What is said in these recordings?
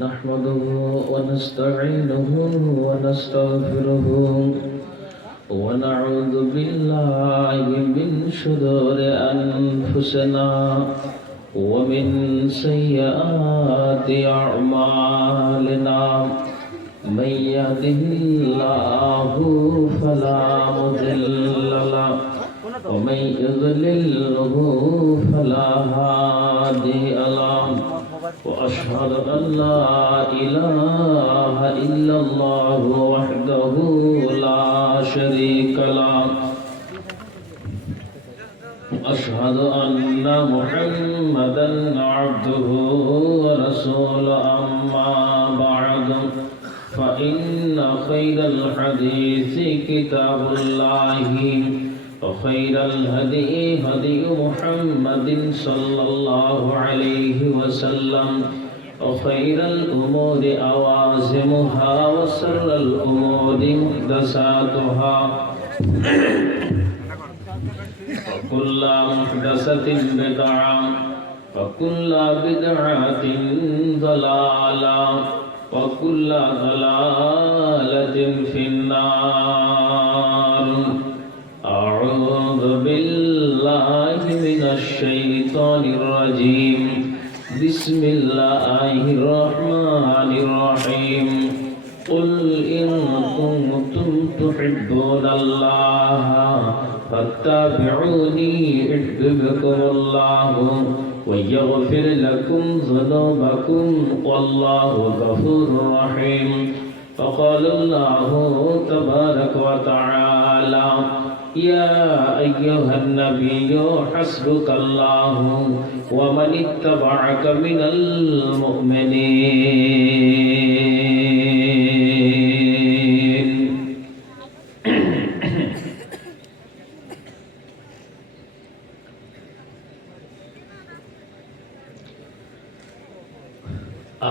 نحمده ونستعينه ونستغفره ونعوذ بالله من شرور أنفسنا ومن سيئات أعمالنا من يهده الله فلا مضل له ومن يضلله فلا هادي له وأشهد أن لا إله إلا الله وحده لا شريك له أشهد أن محمدا عبده ورسوله أما بعد فإن خير الحديث كتاب الله وخير الهدي هدي محمد صلى الله عليه وسلم وخير الأمور أوازمها وسر الأمور محدثاتها وكل محدثة بدعة وكل بدعة ضلالة وكل ضلالة في النار. أعوذ بالله من الشيطان الرجيم. بسم الله الرحمن الرحيم. قل إن كنتم تحبون الله فاتبعوني يحببكم الله ويغفر لكم ذنوبكم والله غفور رحيم. فقال الله تبارك وتعالى يا أيها النبي حسبك الله ومن اتبعك من المؤمنين.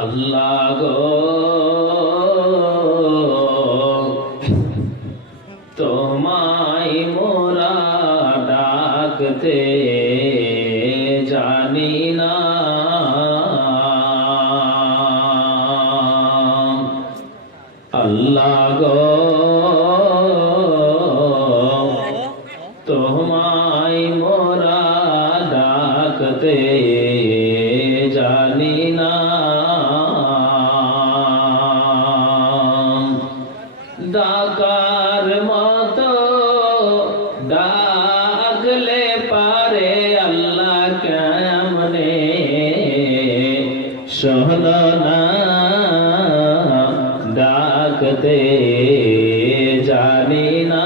আল্লাহ গো তোমায় মোরা ডাকতে জানি না, আল্লাহ গো তোমায় মোরা ডাকতে জানি না। ডাকার মতো ডাকলে পারে আল্লাহ কেমনে শোনো না, ডাকতে জানি না।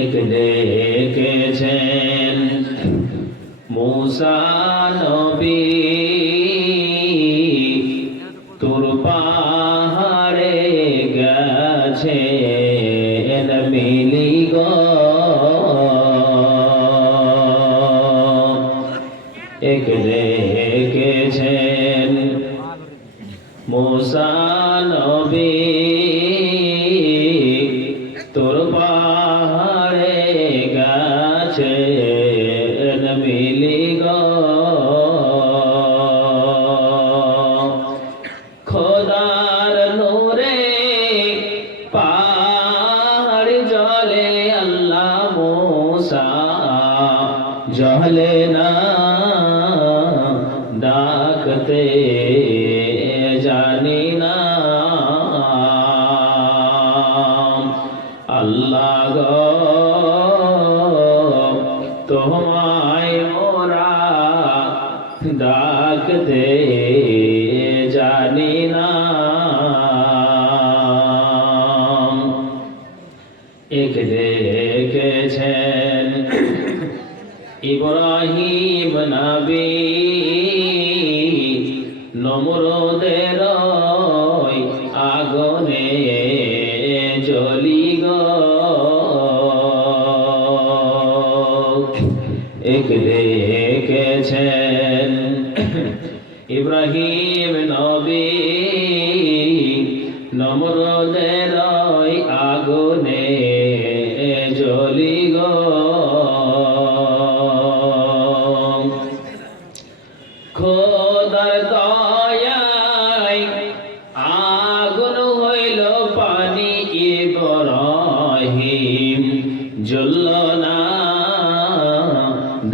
এক ডেকেছেন মুসা নবী তুর পাহাড়ে গেছেন মিলি গো, এক ডেকেছেন মুসা নবী তুর পাহাড়ে গেছেন মিলি গো। খোদার নূরে পাহাড় জ্বলে আল্লাহ মুসা জ্বলে না, ডাকতে জানি না। আল্লাহ গো তোমায় মোরা ডাকতে জানি না। এক দেখেছেন ইব্রাহিম নবী নমরুদের আগুনে জ্বলি গো, এক দেখেছেন ইব্রাহিম নবী নমরুদের আগুনে জ্বলি গো।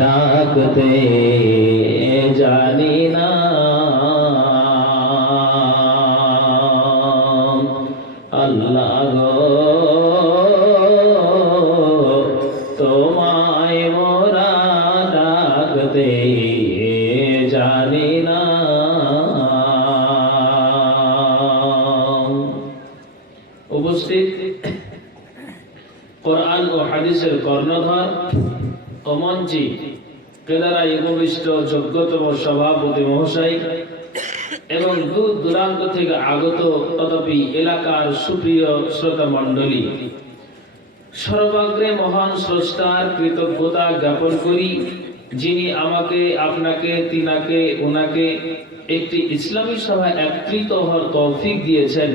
ডাকতে জানি না, আল্লাহ গো তোমায় মোরা ডাকতে জানি না। উপস্থিত কোরআন ও হাদিসের কর্ণধার ও মঞ্চে কেদারায় উপবিষ্ট যোগ্যতম সভাপতি মহাশয় এবং দূর দূরান্ত থেকে আগত তথাপি এলাকার সুপ্রিয় শ্রোতা মণ্ডলী, সর্বাগ্রে মহান স্রষ্টার কৃতজ্ঞতা জ্ঞাপন করি, যিনি আমাকে, আপনাকে, তিনাকে, ওনাকে একটি ইসলামী সভায় একত্রিত হওয়ার তৌফিক দিয়েছেন।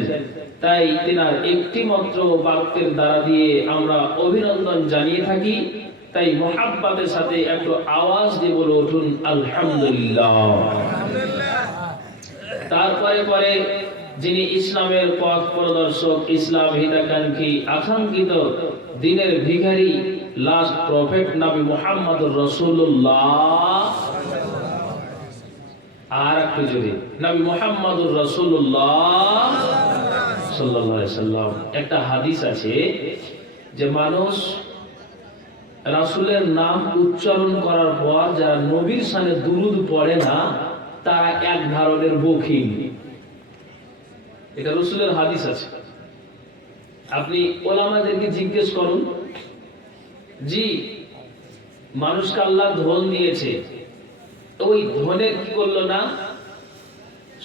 তাই তিনার একটি মাত্র বাক্যের দ্বারা দিয়ে আমরা অভিনন্দন জানিয়ে থাকি। তাই মুহাব্বতের সাথে একটু আওয়াজ দিয়ে বলে উঠুন আলহামদুলিল্লাহ। তারপরে পরে যিনি ইসলামের পথ প্রদর্শক, ইসলাম হিতাকাঙ্ক্ষী, আকাঙ্ক্ষিত দিনের ভিখারি, লাস্ট প্রফেট নবী মুহাম্মদুর রাসূলুল্লাহ, আর একটু জোরে নবী মুহাম্মদুর রাসূলুল্লাহ সাল্লাল্লাহু আলাইহি সাল্লাম। একটা হাদিস আছে যে মানুষ রাসূলের নাম উচ্চারণ করার পর যারা নবীর শানে দুরূদ পড়ে না তারা এক ধরনের বখিল। এটা রাসূলের হাদিস আছে। আপনি ওলামাদেরকে জিজ্ঞেস করুন, জি মানুষকে আল্লাহ ধন দিয়েছে, ওই ধনে কি করলো না,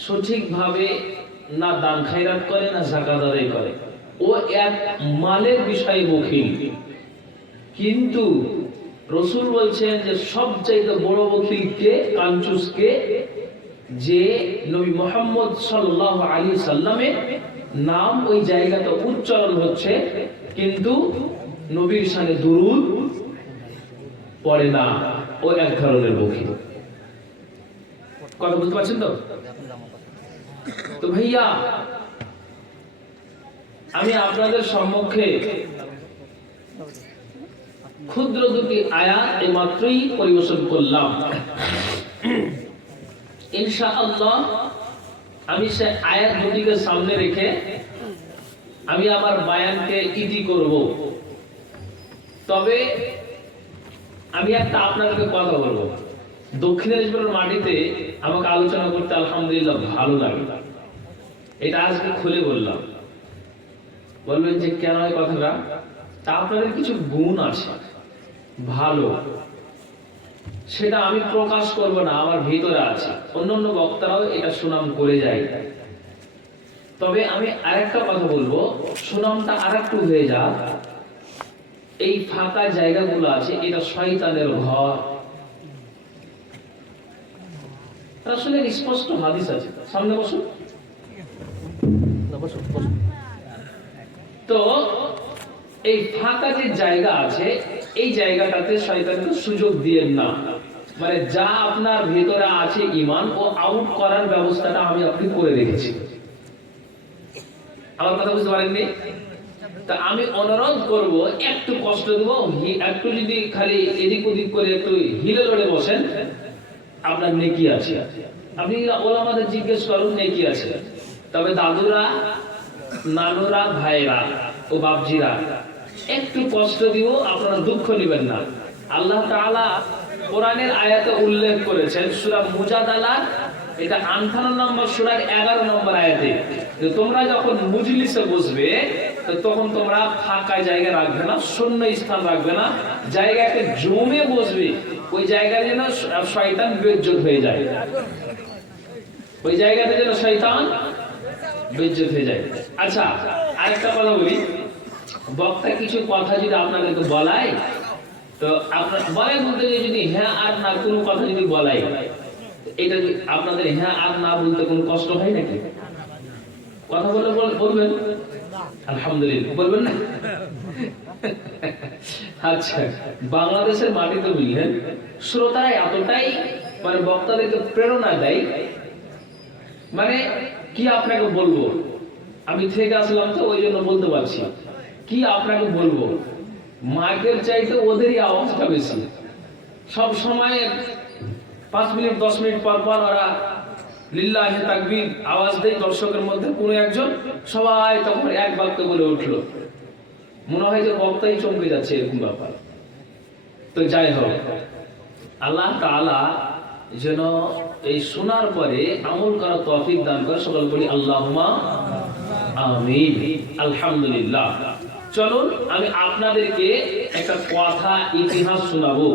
সঠিকভাবে না দান খায়রাত করে না যাকাত আদায় করে, ও এক মালের বিষয়ে বখিল। কিন্তু রাসূল বলছেন যে সবচেয়ে বড় বখিল কে, কাঞ্চুস কে, যে নবী মুহাম্মদ সাল্লাল্লাহু আলাইহি সাল্লামের নাম ওই জায়গাটা উচ্চারণ হচ্ছে কিন্তু নবীর শানে দুরূদ পড়ে না, ও এক ধরনের বখিল। কথা বুঝতে পারছেন তো? তো ভাইয়া, আমি আপনাদের সম্মুখে ক্ষুদ্র দুটি আয়াত এইমাত্রই পরিবেশন করলাম। ইনশাআল্লাহ আমি সে আয়াত দুটিকে সামনে রেখে আমি আমার বায়ানকে ইতি করব। তবে আমি একটা আপনাদেরকে কথা বলবো, দক্ষিণ দিনাজপুরের মাটিতে আমাকে আলোচনা করতে আলহামদুলিল্লাহ ভালো লাগে। এটা আজকে খুলে বললাম। বলবেন যে কেন এই কথাটা? তা আপনাদের কিছু গুণ আছে ভালো, সেটা আমি প্রকাশ করব না, আমার ভিতরে আছে। অন্যান্য বক্তারাও এটা সুনাম করে যায়। তবে আমি আরেকটা কথা বলবো, সুনামটা আরেকটু হয়ে যা, এই ফাঁকা জায়গাগুলো আছে এটা শয়তানের ঘর। আসলে স্পষ্ট হাদিস আছে, সামনে বসুন। তো এই ফাঁকা যে জায়গা আছে এই জায়গাটাতে শয়তানকে সুযোগ দিয়েন না। মানে যা আপনার ভেতরে আছে ঈমান, ও আউট করার ব্যবস্থাটা আমি আপনি করে রেখেছি। আমার কথা বুঝতে পারেননি? তা আমি অনুরোধ করব, একটু কষ্ট দেব, একটু যদি খালি এদিক ওদিক করে একটু হিলে লড়ে বসেন, আপনার নেকি আছে। আপনি ওলামাদের জিজ্ঞেস করুন, নেকি আছে। তবে দাদুরা, নানুরা, ভাইরা ও বাপজিরা, একটু কষ্ট দিব, আপনারা দুঃখ নেবেন না। আল্লাহ তাআলা কোরআনের আয়াতে উল্লেখ করেছেন সূরা মুজাদালার, এটা 58 নম্বর সূরার 11 নম্বর আয়াতে, যে তোমরা যখন মজলিসে বসবে তখন তোমরা ফাঁকা জায়গা রাখবে না, শূন্য স্থান রাখবে না, জায়গাতে জমে বসবে। ওই জায়গায় যেন শয়তান বেজ্জত হয়ে যায়, ওই জায়গাতে যেন শয়তান বেজ্জত হয়ে যায়। আচ্ছা, আরেকটা কথা বলি, বক্তা কিছু কথা যদি আপনাদেরকে বলায়, তো আপনার বলে বলতে যদি হ্যাঁ আর না কোনো কথা যদি বলাই, এটা আপনাদের হ্যাঁ আর না বলতে কোনো কষ্ট হয় নাকি? কথা বলে বলবেন আলহামদুলিল্লাহ, বলবেন না? আচ্ছা, বাংলাদেশের মাটিতে বুঝলেন শ্রোতারা এতটাই মানে বক্তাদেরকে প্রেরণা দেয়, মানে কি আপনাকে বলবো, আমি থেকে আসলাম তো ওই জন্য বলতে পারছি। কি আপনাকে বলবো, মাইকের চাইতে ওদেরই আওয়াজটা বেশি। সব সময় 5 মিনিট 10 মিনিট পর পর ওরা লিল্লাহি তাকবীর আওয়াজ দেয় দর্শকের মধ্যে, কোনো একজন সবাই তখন এক বাক্যে বলে উঠলো, মনে হয় যে বক্তাই চমকে যাচ্ছে, এরকম ব্যাপার। তো যাই হোক, আল্লাহ তাআলা যেন এই শোনার পরে আমল করার তৌফিক দান করে। সকল বলি আল্লাহুম্মা আমিন। আলহামদুলিল্লাহ। চলুন আমি আপনাদেরকে একটা কথা ইতিহাস শোনাবো,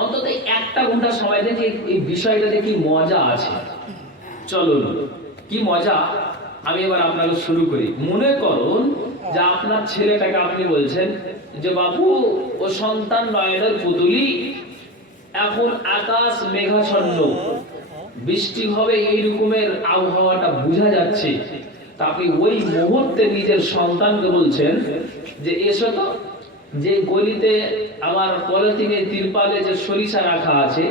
অন্তত 1 ঘন্টা সময় দেন, এই বিষয়টাতে কি মজা আছে। চলুন, কি মজা। আমি এবার আপনাকে শুরু করি। মনে করুন যে আপনার ছেলেটাকে আপনি বলছেন যে বাবু, ও সন্তান নয়নের পুতুলি, এখন আকাশ মেঘাচ্ছন্ন, বৃষ্টি হবে, এই রকমের আবহাওয়াটা বোঝা যাচ্ছে। তা আপনি ওই মুহূর্তে নিজের সন্তানকে বলছেন যে এসো তো, যে গলিতে আমার পলিথিনে তিরপালে যে সরিষা রাখা আছে,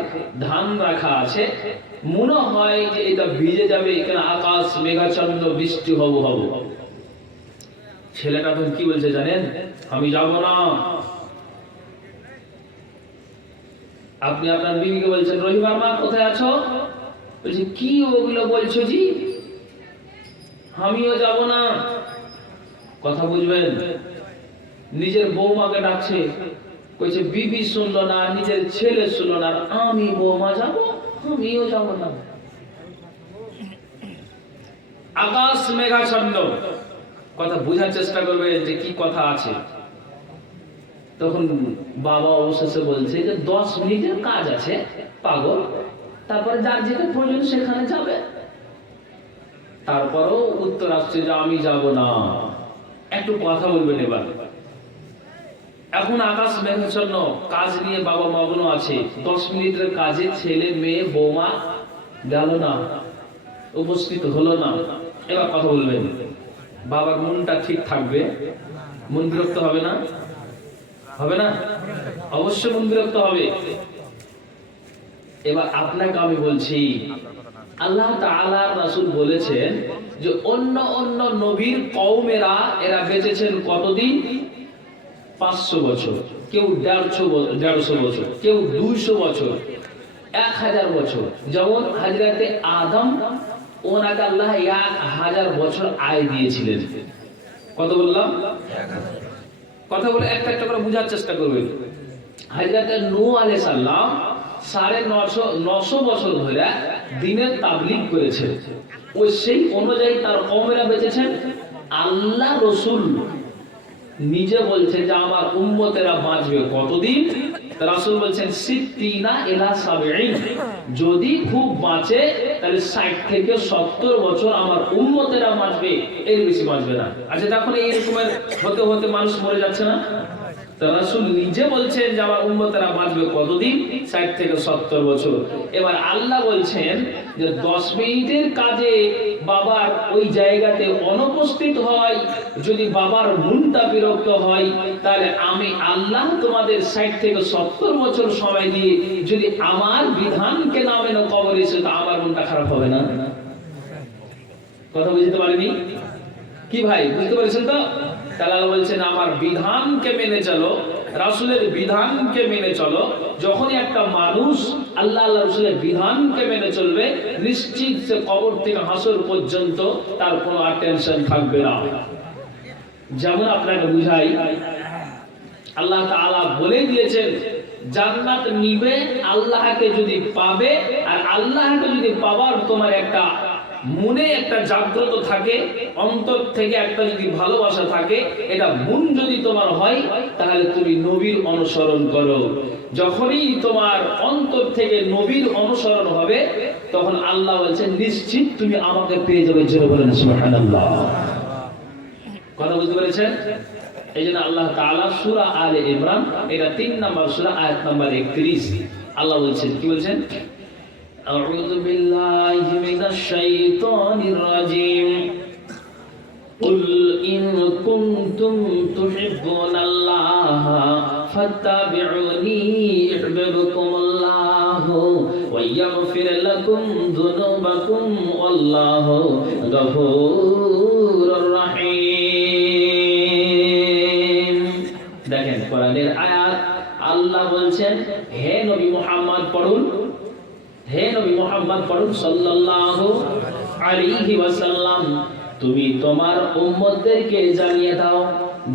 ধান রাখা আছে, মনে হয় যে এটা ভিজে যাবে, এখানে আকাশ মেঘাচ্ছন্ন, বৃষ্টি হব। ছেলেটা তখন কি বলছে জানেন? আমি যাব না। আপনি আপনার বিবিকে বলছেন, রহিমার মা কোথায় আছো? বলছে, কি ওগুলো বলছো জি? আমিও যাব না। কথা বুঝবেন? নিজের বৌমাকে ডাকছে, কইছে বিবি শুনলো না, নিজের ছেলে শুনলো না, আমি বৌমা যাব, আমিও যাব না। আকাশ মেঘাচ্ছন্ন। কথা বোঝার চেষ্টা করবে যে কি কথা আছে। তখন বাবা অবশেষে বলছে যে 10 মিনিটের কাজ আছে, পাগল, তারপরে যার যেতে প্রয়োজন সেখানে যাবে। তারপরও উত্তর আসছে যে আমি যাব না। একটু কথা বলবেন এবার। এখন আকাশ মেঘাচ্ছন্ন, কাজ নিয়ে বাবা মগ্ন আছে, 10 মিনিটের কাজে ছেলে মেয়ে বৌমা গেল না, উপস্থিত হলো না। এবার কথা বলবেন। বাবার মনটা ঠিক থাকবে? মন বিরক্ত হবে না? হবে না? অবশ্যই মন বিরক্ত হবে। এবার আপনাকে আমি বলছি, আল্লাহ তাআলা রাসূল বলেছেন যে অন্য অন্য নবীর কওমেরা এরা বেঁচেছেন কতদিন? 500 বছর, কেউ 150 বছর, কেউ 200 বছর, 1000 বছর। যেমন হযরতে আদম, ওনাকে আল্লাহ 1000 বছর আয় দিয়েছিলেন। কত বললাম? কথা বলে একটা একটা করে বোঝার চেষ্টা করবেন। হযরতে নূহ আলাইহিস সালাম 950 বছর ধরে দ্বীনের তাবলীগ করেছেন। ওই সেই অনুযায়ী তার কওমেরা বেঁচেছেন। আল্লাহ রাসূল নিজে বলছেন যে আমার উম্মতেরা বাঁচবে কতদিন? রাসূল বলছেন 60 ইলা 70। যদি খুব বাঁচে তাহলে 60 থেকে 70 বছর আমার উম্মতেরা বাঁচবে, এর বেশি বাঁচবে না। আচ্ছা, তখন এই রকমের হতে হতে মানুষ মরে যাচ্ছে না? রাসূল নিজে বলছেন যে আমার উম্মতেরা বাঁচবে কতদিন? 60 থেকে 70 বছর। এবার আল্লাহ বলছেন যে 10 মিনিটের কাজে বাবার ওই জায়গাতে অনুপস্থিত হয়, যদি বাবার মনটা বিরক্ত হয়, তাহলে আমি আল্লাহ তোমাদের 60 থেকে 70 বছর সময় দিয়ে যদি আমার বিধানকে না মেনে কবরে এসে, তা আমার মনটা খারাপ হবে না? কথা বুঝতে পারিনি কি ভাই? বুঝতে পারছেন তো? তাআলা বলছেন আমার বিধানকে মেনে চলো, রাসূলের বিধানকে মেনে চলো। যখনই একটা মানুষ আল্লাহ রাসূলের বিধানকে মেনে চলবে, নিশ্চিত সে কবর থেকে হাসর পর্যন্ত তার কোনো টেনশন থাকবে না। যেমন আপনাকে বুঝাই, আল্লাহ তাআলা বলে দিয়েছেন জান্নাত নিবে আল্লাহকে যদি পাবে, আর আল্লাহকে যদি পাওয়ার তোমার একটা মনে একটা জাগ্রত থাকে, অন্তর থেকে একটা যদি ভালোবাসা থাকে, এটা মন যদি তোমার হয়, তাহলে তুমি নবীর অনুসরণ করো। যখনই তোমার অন্তর থেকে নবীর অনুসরণ হবে, তখন আল্লাহ বলছেন নিশ্চিত তুমি আমাকে পেয়ে যাবে। জোরে বলেন সুবহানাল্লাহ। কথা বুঝতে পেরেছেন? এই জন্য আল্লাহ তাআলা সূরা আলে ইমরান, এটা 3 নম্বর সূরা, আয়াত নম্বর 31, আল্লাহ বলছেন, কি বলছেন? أعوذ بالله من الشيطان الرجيم قل إن كنتم تحبون الله فاتبعوني يحببكم الله ويغفر لكم ذنوبكم والله غفور رحيم। দেখেন কোরআনের আয়াত, আল্লাহ বলছেন বলছেন, হে নবী মুহাম্মদ পড়ুন, হে নবী মুহাম্মদ পড়ুন সাল্লাল্লাহু আলাইহি ওয়াসাল্লাম, তুমি তোমার উম্মতদেরকে জানিয়ে দাও,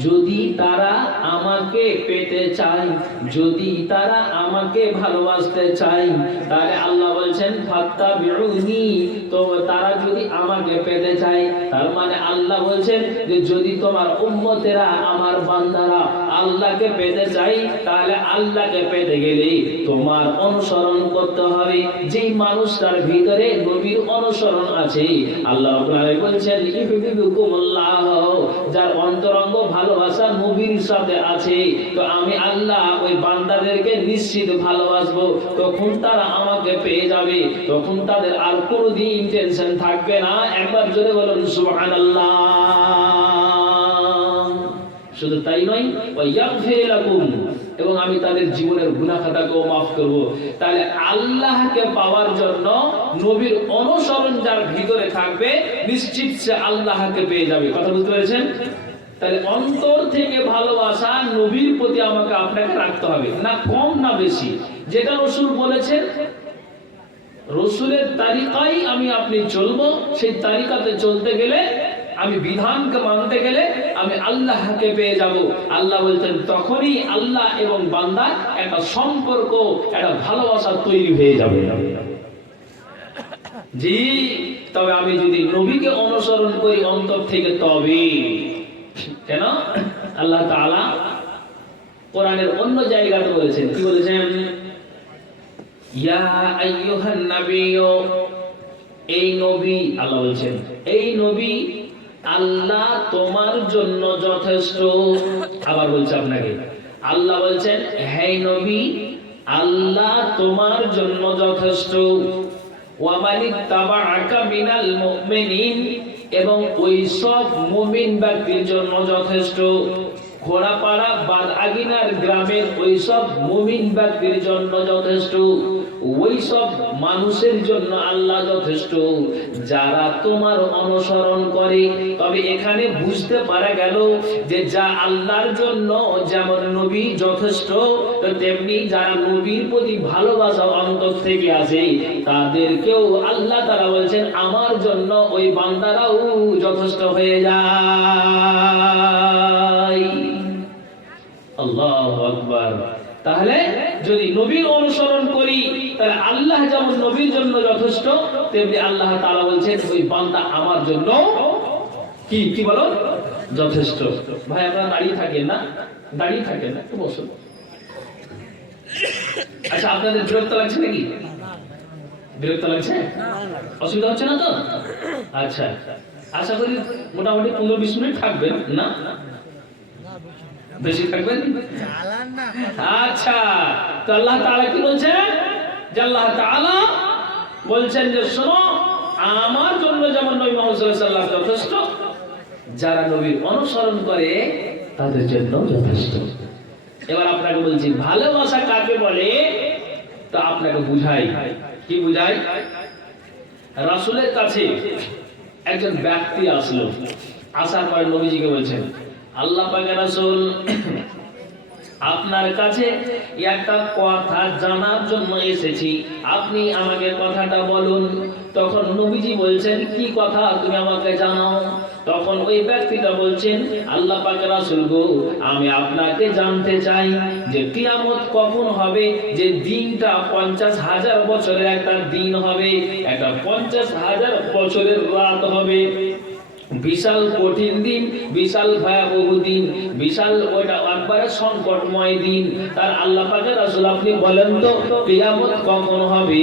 যদি তারা আমাকে পেতে চায়, যদি তারা আমাকে ভালোবাসতে চায়, তাহলে আল্লাহ বলছেন ফাত্তাবিউনি, তো তারা যদি আমাকে পেতে চায়, তার মানে আল্লাহ বলছেন যে যদি তোমার উম্মতেরা আমার বান্দারা আল্লাহকে পেতে চায়, তাহলে আল্লাহকে পেতে গেলে তোমার অনুসরণ করতে হবে। যেই মানুষটার ভিতরে নবীর অনুসরণ আছে, আল্লাহ রাব্বুল আলামিন বলছেন ইউহিব্বুকুমুল্লাহ, যার অন্তরঙ্গ ভালোবাসা নবীর সাথে আছে, তো আমি আল্লাহ ওই বান্দাদেরকে নিশ্চিত ভালোবাসবো, তখন তারা আমাকে পেয়ে যাবে, তখন তাদের আর কোনোদিন টেনশন থাকবে না। একবার জোরে বলুন সুবহানাল্লাহ। শুধু তাই নয়, ওয়ায়াগফির লাকুম, এবং আমি তাদের জীবনের গুনাহ খাতাকেও মাফ করব। তাহলে আল্লাহকে পাওয়ার জন্য নবীর অনুসরণ যার ভিতরে থাকবে, নিশ্চিত সে আল্লাহকে পেয়ে যাবে। কথা বুঝতে পেরেছেন? তাহলে অন্তর থেকে ভালোবাসা নবীর প্রতি আমাকে আপনাকে রাখতে হবে, না কম না বেশি। যেটা রাসূল বলেছেন, রাসূলের তরিকায় আমি আপনি চলবো, সেই তরিকাতে চলতে গেলে, আমি বিধানকে মানতে গেলে আমি আল্লাহকে পেয়ে যাব। আল্লাহ বলতেন তখনই আল্লাহ এবং বান্দার একটা সম্পর্ক, একটা ভালোবাসা তৈরি হয়ে যাবে। জি, তবে আমি যদি নবীকে অনুসরণ করি অন্তর থেকে, তবে কেন আল্লাহ তাআলা কোরআনের অন্য জায়গাতে বলেছেন, কি বলেছেন? ইয়া আইয়ুহান নাবিয়্যু, এই নবী, আল্লাহ বলছেন এই নবী আল্লাহ তোমার জন্য যথেষ্ট। আবার বলছে আপনাকে, আল্লাহ বলছেন হে নবী আল্লাহ তোমার জন্য যথেষ্ট। ওয়া মানিত্তাবাআকা মিনাল মুমিনিন, এবং ওই সব মুমিন ব্যক্তির জন্য যথেষ্ট। ঘোড়াপাড়া বাদআগিনার গ্রামের ওই সব মুমিন ব্যক্তির জন্য যথেষ্ট। ওই সব মানুষের জন্য আল্লাহ যথেষ্ট যারা তোমার অনুসরণ করে। তবে এখানে বুঝতে পারা গেল যে যা আল্লাহর জন্য যেমন নবী যথেষ্ট, তেমনি যারা নবীর প্রতি ভালোবাসা অন্তর থেকে আছে, তাদেরকেও আল্লাহ তাআলা বলছেন আমার জন্য ওই বান্দারাও যথেষ্ট হয়ে যায়। আল্লাহু আকবার। তাহলে যদি নবীর অনুসরণ করি, তাহলে আল্লাহ যেমন নবীর জন্য যথেষ্ট, তেমনি আল্লাহ তাআলা বলছেন ওই বান্দা আমার জন্য কি কি বলো যথেষ্ট। ভাই আপনারা দাঁড়িয়ে থাকেন না, দাঁড়িয়ে থাকেন না, একটু বসুন। আচ্ছা, আপনাদের বিরক্ত লাগছে নাকি? বিরক্ত লাগছে? অসুবিধা হচ্ছে না তো? আচ্ছা, আশা করি মোটামুটি 15-20 মিনিট থাকবেন না? বেশি থাকবেন? আচ্ছা, তো আল্লাহ তাআলা কি বলছেন? যে আল্লাহ তাআলা বলছেন যে শোনো, আমার জন্য যেমন নবী মুহাম্মদ সাল্লাল্লাহু আলাইহি ওয়াসাল্লাম যথেষ্ট, যারা নবীর অনুসরণ করে তাদের জন্য যথেষ্ট। এবার আপনাকে বলছি ভালোবাসা কাকে বলে, তা আপনাকে বুঝাই। কি বুঝাই? রাসূলের কাছে একজন ব্যক্তি আসলো, আসার পর নবীজিকে বলছেন আল্লাহ পাকের রাসূল, আপনার কাছে একটা কথা জানার জন্য এসেছি, আপনি আমাকে কথাটা বলুন। তখন নবীজি বলছেন কি কথা তুমি আমাকে জানাও। তখন ওই ব্যক্তিটা বলছেন আল্লাহ পাকের রাসূল গো, আমি আপনাকে জানতে চাই যে কিয়ামত কখন হবে, যে দিনটা 50,000 বছরের একটা দিন হবে, একটা 50,000 বছরের রাত হবে, বিশাল কঠিন দিন, বিশাল ভয়াবহ দিন, বিশাল ওটা একবারে সংকটময় দিন। তার আল্লাহ পাকের রাসূল আপনি বলেন তো কিয়ামত কখন হবে,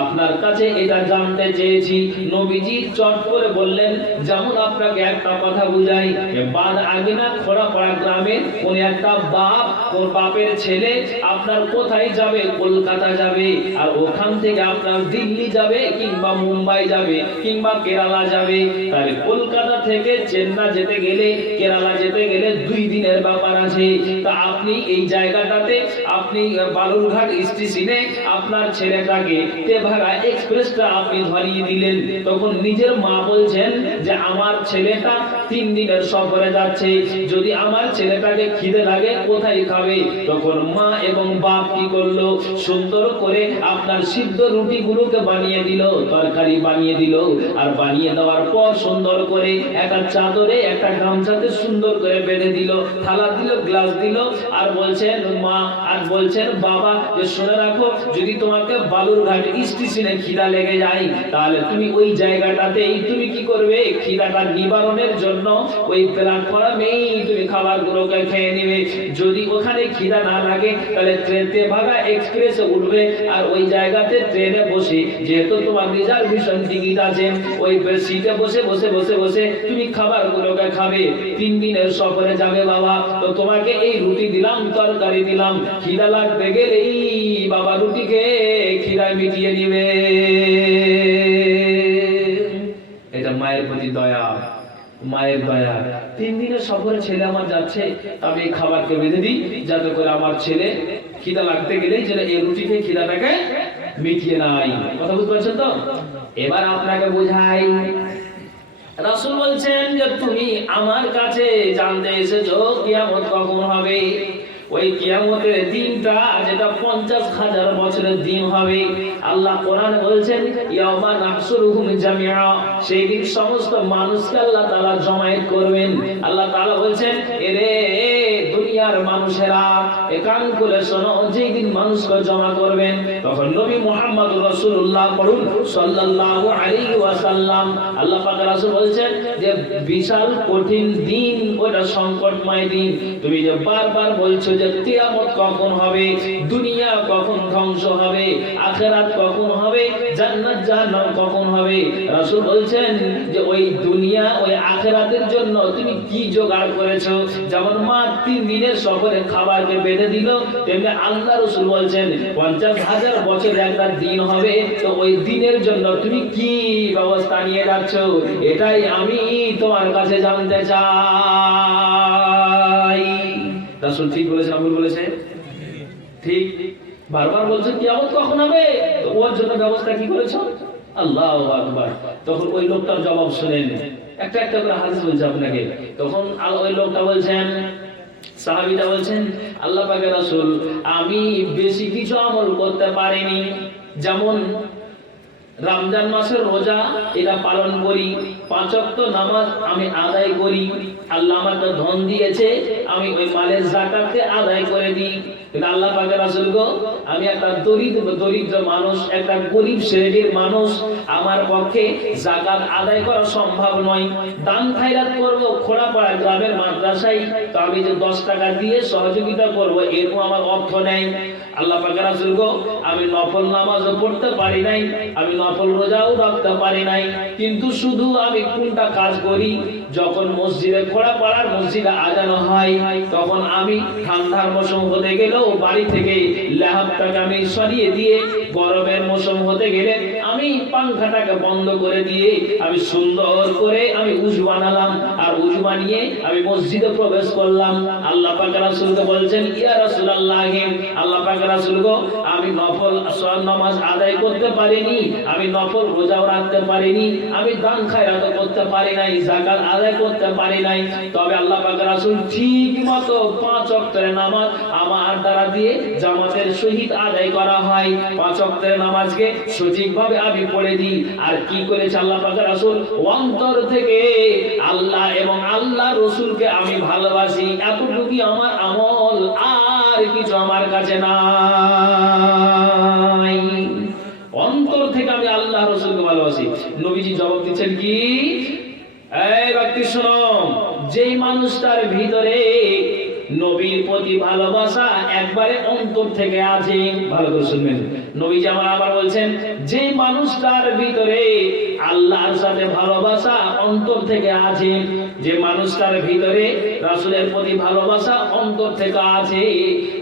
আপনার কাছে এটা জানতে চেয়েছি। নবীজি চট করে বললেন যেমন আপনাকে একটা কথা বুঝাই, বাদআগিনা খোড়াপাড়া গ্রামে কোন একটা বাপ, ওর বাপের ছেলে আপনার কোথায় যাবে? কলকাতা যাবে, আর ওখান থেকে আপনার দিল্লি যাবে, কিংবা মুম্বাই যাবে, কিংবা কেরালা যাবে। তাহলে কলকাতা থেকে চেন্নাই যেতে গেলে, কেরালা যেতে গেলে 2 দিনের ব্যাপার আছে। তা আপনি এই জায়গাটাতে আপনি বালুরঘাট স্টেশনে আপনার ছেলেটাকে তেভাগা এক্সপ্রেসটা আপনি ধরিয়ে দিলেন। তখন নিজের মা বলছেন যে আমার ছেলেটা 3 দিনের সফরে যাচ্ছে, যদি আমার ছেলেটাকে খিদে লাগে কোথায় খাবে? তখন মা এবং বাপ কি করলো? সুন্দর করে আপনার সিদ্ধ রুটিগুলোকে বানিয়ে দিল, তরকারি বানিয়ে দিল, আর বানিয়ে দেওয়ার পর সুন্দর করে একটা চাদরে একটা গামছাতে সুন্দর করে বেঁধে দিল, থালা দিল, গ্লাস দিল, আর বলছেন মা আর বলছেন বাবা যে শুনে রাখো, যদি তোমাকে বালুরঘাট স্টেশনে খিদা লেগে যায় তাহলে তুমি ওই জায়গাটাতেই তুমি কি করবে? খিদাটা নিবারণের জন্য ওই প্ল্যাটফর্মেই তুমি খাবারগুলোকে খেয়ে নেবে। যদি ওখানে খিদা না লাগে তাহলে ট্রেনে ভাগা এক্সপ্রেসে উঠবে, আর ওই জায়গাতে ট্রেনে বসে, যেহেতু তোমার রিজার্ভেশন টিকিট আছে, ওই সিটে বসে বসে বসে বসে তুমি খাবারগুলোকে খাবে। 3 দিনের সফরে যাবে বাবা, তো তোমাকে এই রুটি দিলাম, তরকারি দিলাম, খিদা লাগতে গেলেই বাবা রুটিকে খিদায় মিটিয়ে নিবে। এটা মায়ের প্রতি দয়া, মায়ের দয়া। 3 দিনের সফরে ছেলে আমার যাচ্ছে, আমি এই খাবারকে বেঁধে দিই যাতে করে আমার ছেলে খিদা লাগতে গেলেই যেন এই রুটিকে খিদাটাকে মিটিয়ে নাই। কথা বুঝতে পারছেন তো? এবার আপনাকে বোঝাই, রাসূল বলছেন যে তুমি আমার কাছে জানতে এসেছো কিয়ামত কখন হবে। ওই কিয়ামতের দিনটা যেটা 50,000 বছরের দিন হবে। আল্লাহ কোরআনে বলছেন ইয়াউমা নাহশুরুহুম জামিআ, সেই দিন সমস্ত মানুষকে আল্লাহ তাআলা জমায়েত করবেন। আল্লাহ তাআলা বলছেন এরে দুনিয়ার মানুষেরা একান করে শোনো, যেই দিন মানুষকে জমা করবেন তখন নবী মুহাম্মদ রাসূলুল্লাহ পড়ুন সাল্লাল্লাহু আলাইহি ওয়াসাল্লাম, আল্লাহ পাক রাসূল বলছেন যে বিশাল কঠিন দিন, ওটা সংকটময় দিন। তুমি যে বারবার বলছো যে কিয়ামত কখন হবে, দুনিয়া কখন ধ্বংস হবে, আখিরাত কখন হবে, জান্নাত জাহান্নাম কখন হবে, রাসূল বলছেন যে ওই দুনিয়া ওই আখিরাতের জন্য তুমি কি জোগাড় করেছো? যেমন মা 3 দিনের সফরে খাবারকে বেঁধে দিল, তেমনি আল্লাহ রাসূল বলছেন 50,000 বছর একটা দিন হবে, তো ওই দিনের জন্য তুমি কি ব্যবস্থা নিয়ে যাচ্ছ? এটাই আমি তোমার কাছে জানতে চাই। রাসূল ঠিক বলেছে না ভুল বলেছে? ঠিক। বারবার বলছে কিয়ামত কখন হবে, তো ওর জন্য ব্যবস্থা কি করেছো? আল্লাহু আকবার। তখন ওই লোকটার জবাব শুনেন, একটা একটা করে হাদিস বলছে আপনাকে। তখন ওই লোকটা বলছেন, সাহাবীটা বলছেন আল্লাহ পাকের রাসূল আমি বেশি কিছু আমল করতে পারিনি, যেমন রমজান মাসের রোজা এটা পালন করি, 5 ওয়াক্ত নামাজ আমি আদায় করি, আল্লাহ আমাকে ধন দিয়েছে আমি ওই মালের যাকাতকে আদায় করে দিই। কিন্তু আল্লাহ পাকের রাসূল গো, আমি একটা দরিদ্র মানুষ, একটা গরীব শ্রেণীর মানুষ, আমার পক্ষে যাকাত আদায় করা সম্ভব নয়। দান খায়রাত করব খোড়াপাড়া গ্রামের মাদ্রাসায়, তো আমি যে 10 টাকা দিয়ে সহযোগিতা করব এরকম আমার অর্থ নেই। আল্লাহ পাকের রাসূল গো, আমি নফল নামাজও পড়তে পারি নাই, আমি নফল রোজাও রাখতে পারি নাই, কিন্তু শুধু আমি কোনটা কাজ করি, যখন মসজিদে খোড়াপাড়ার মসজিদে আজান হয় তখন আমি ঠান্ডার মৌসুম হতে গেলেও বাড়ি থেকে ল্যাপটাকে আমি সরিয়ে দিয়ে, গরমের মৌসুম হতে গেলে আমি পাংখাটাকে বন্ধ করে দিয়ে আমি সুন্দর করে আমি উযু বানালাম, আর উযু বানিয়ে আমি মসজিদে প্রবেশ করলাম। আল্লাহ পাক রাসূলকে বলছেন ইয়া রাসূলুল্লাহ, আল্লাহ পাক রাসূল গো, আমি নফল নামাজ আদায় করতে পারিনি, আমি নফল রোজাও রাখতে পারিনি, আমি দান খায়রাত করতে পারি নাই, যাকাত আদায় করতে পারি নাই, তবে আল্লাহ পাক রাসূল ঠিকমতো 5 ওয়াক্তের নামাজ আমার দ্বারা দিয়ে জামাতের সহিত আদায় করা হয়। 5 ওয়াক্তের নামাজকে সঠিকভাবে আমি পড়ে দিই। আর কি করেছে আল্লাহ পাক রাসূল? অন্তর থেকে আল্লাহ এবং আল্লাহ রাসূলকে আমি ভালোবাসি, এতটুকুই আমার আমল, আর কিছু আমার কাছে নাই। অন্তর থেকে আমি আল্লাহ রাসূলকে ভালোবাসি। নবীজি জবাব দিচ্ছেন কি? এই ব্যক্তি শোনো, যেই মানুষটার ভিতরে নবীর প্রতি ভালোবাসা একবারে অন্তর থেকে আছে, ভালো করে শুনবেন, নবীজি আবার বলছেন যে মানুষটার ভিতরে আল্লাহর সাথে ভালোবাসা অন্তর থেকে আছে, যে মানুষটার ভিতরে রাসূলের প্রতি ভালোবাসা অন্তর থেকে আছে,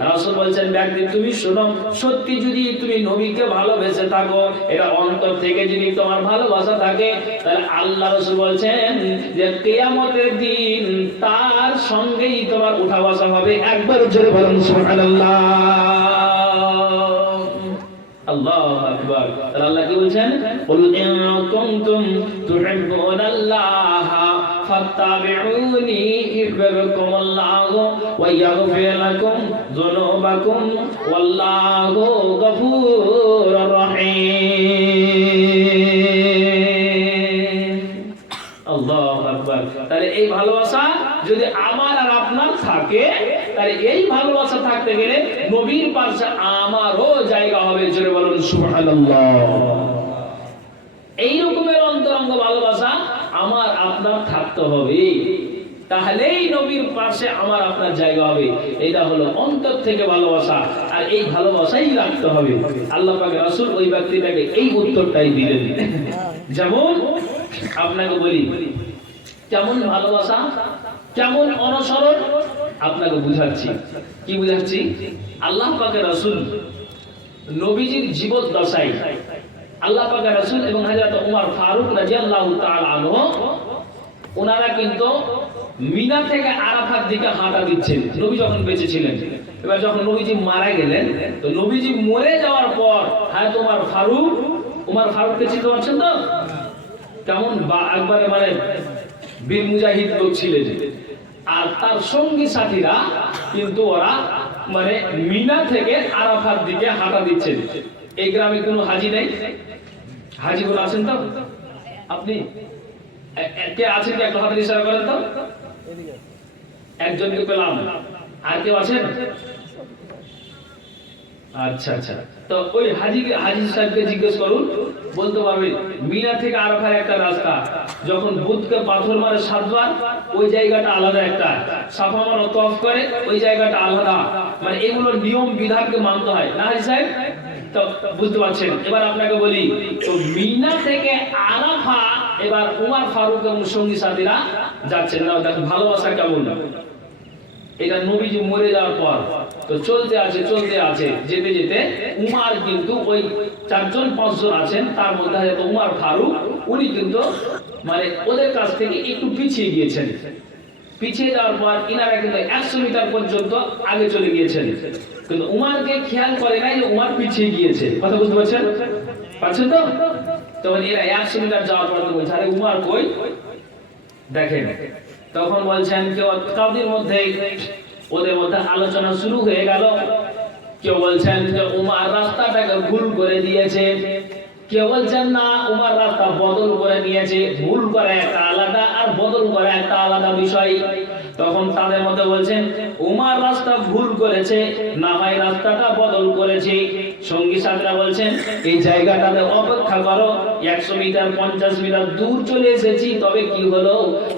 রাসূল বলছেন ব্যক্তি তুমি শোনো, সত্যি যদি তুমি নবীকে ভালোবেসে থাকো, এটা অন্তর থেকে যদি তোমার ভালোবাসা থাকে, তাহলে আল্লাহ রাসূল বলছেন যে কিয়ামতের দিন তার সঙ্গেই তোমার উঠা বসা হবে। একবার জোরে বলুন সুবহানাল্লাহ। আল্লাহু আকবার। আল্লাহ কি বলছেন? কুল ইন কুনতুম তুহিব্বুনাল্লাহ ফাত্তাবিউনি ইউহিব্বুকুমুল্লাহু ওয়া ইয়াগফির লাকুম যুনুবাকুম ওয়াল্লাহু গফুরুর রহিম। আল্লাহু আকবার। তাহলে এই ভালোবাসা যদি আমার আর আপনার থাকে, তাহলে এই ভালোবাসা থাকতে গেলে নবীর পাশে আমারও জায়গা হবে। জোরে বলুন সুবহানাল্লাহ। এই রকমের অন্তরঙ্গ ভালোবাসা আমার আপনার থাকতে হবে, তাহলেই নবীর পাশে আমার আপনার জায়গা হবে। এটা হলো অন্তর থেকে ভালোবাসা, আর এই ভালোবাসাই রাখতে হবে। আল্লাহ পাক রাসূল ওই ব্যক্তিটাকে এই উত্তরটাই দিলেন। যেমন আপনাকে বলি কেমন ভালোবাসা, কেমন অনুসরণ, আপনাকে বুঝাচ্ছি। কি বুঝাচ্ছি? আল্লাহ পাকের রাসূল নবীজির জীবদ্দশায় আল্লাহ পাকের রাসূল এবং হযরত ওমর ফারুক রাদিয়াল্লাহু তাআলা আনহু ওনারা কিন্তু মিনা থেকে আরাফার দিকে হাঁটা দিচ্ছেন নবী যখন বেঁচে ছিলেন। এবার যখন নবীজি মারা গেলেন, তো নবীজি মরে যাওয়ার পর হযরত ওমর ফারুককে চিনতে পারছেন তো? কেমন একবারে মানে বীর মুজাহিদ লোক ছিলেন। আর তার সঙ্গী সাথীরা কিন্তু ওরা মানে মিনা থেকে আরাফার দিকে হাঁটা দিচ্ছেন। এই গ্রামে কোনো হাজি নেই? হাজি কোন আছেন তো? আপনি কে আছেন? কি একটু হাতের ইশারা করেন তো। একজনকে পেলাম, আর কেউ আছেন? আচ্ছা আচ্ছা, তো ওই হাজি সাহেবকে জিজ্ঞেস করুন, বলতে পারবে মিনা থেকে আরাফার একটা রাস্তা, যখন বুধকে পাথর মারে 7 বার ওই জায়গাটা আলাদা, একটা সাফা মারা তওয়াফ করে ওই জায়গাটা আলাদা। মানে এগুলো নিয়ম বিধানকে মানতে হয় না হাজি সাহেব? তো বুঝতে পারছেন। এবার আপনাকে বলি, তো মিনা থেকে আরাফা এবার ওমর ফারুক এবং সঙ্গী সাথীরা যাচ্ছেন না। দেখুন ভালোবাসা কেমন। এটা নবীজি মরে যাওয়ার পর তো চলতে আছে যেতে যেতে উমর কিন্তু ওই 4-5 জন আছেন, তার মধ্যে হয়তো ওমর ফারুক উনি কিন্তু মানে ওদের কাছ থেকে একটু পিছিয়ে গিয়েছেন। পিছিয়ে যাওয়ার পর ইনারা কিন্তু 100 মিটার পর্যন্ত আগে চলে গিয়েছেন, কিন্তু উমরকে খেয়াল করে নাই যে উমর পিছিয়ে গিয়েছে। কথা বুঝতে পারছেন তো? তখন এরা 100 মিটার যাওয়ার পর তো বলছে, আরে উমর কই? দেখেন তখন বলছেন কেউ কাউদের মধ্যে ওদের মধ্যে আলোচনা শুরু হয়ে গেল। কেউ বলছেন যে উমর রাস্তাটাকে ভুল করে দিয়েছে, কেউ বলছেন না উমর রাস্তা বদল করে নিয়েছে। ভুল করে একটা আলাদা, আর বদল করে একটা আলাদা বিষয়। তখন তাদের মধ্যে বলছেন উমর রাস্তা ভুল করেছে, না ভাই রাস্তাটা বদল করেছে। সঙ্গী সাথীরা বলছেন এই জায়গাটাতে অপেক্ষা করো, 100 মিটার 50 মিটার দূর চলে এসেছি, তবে কি হলো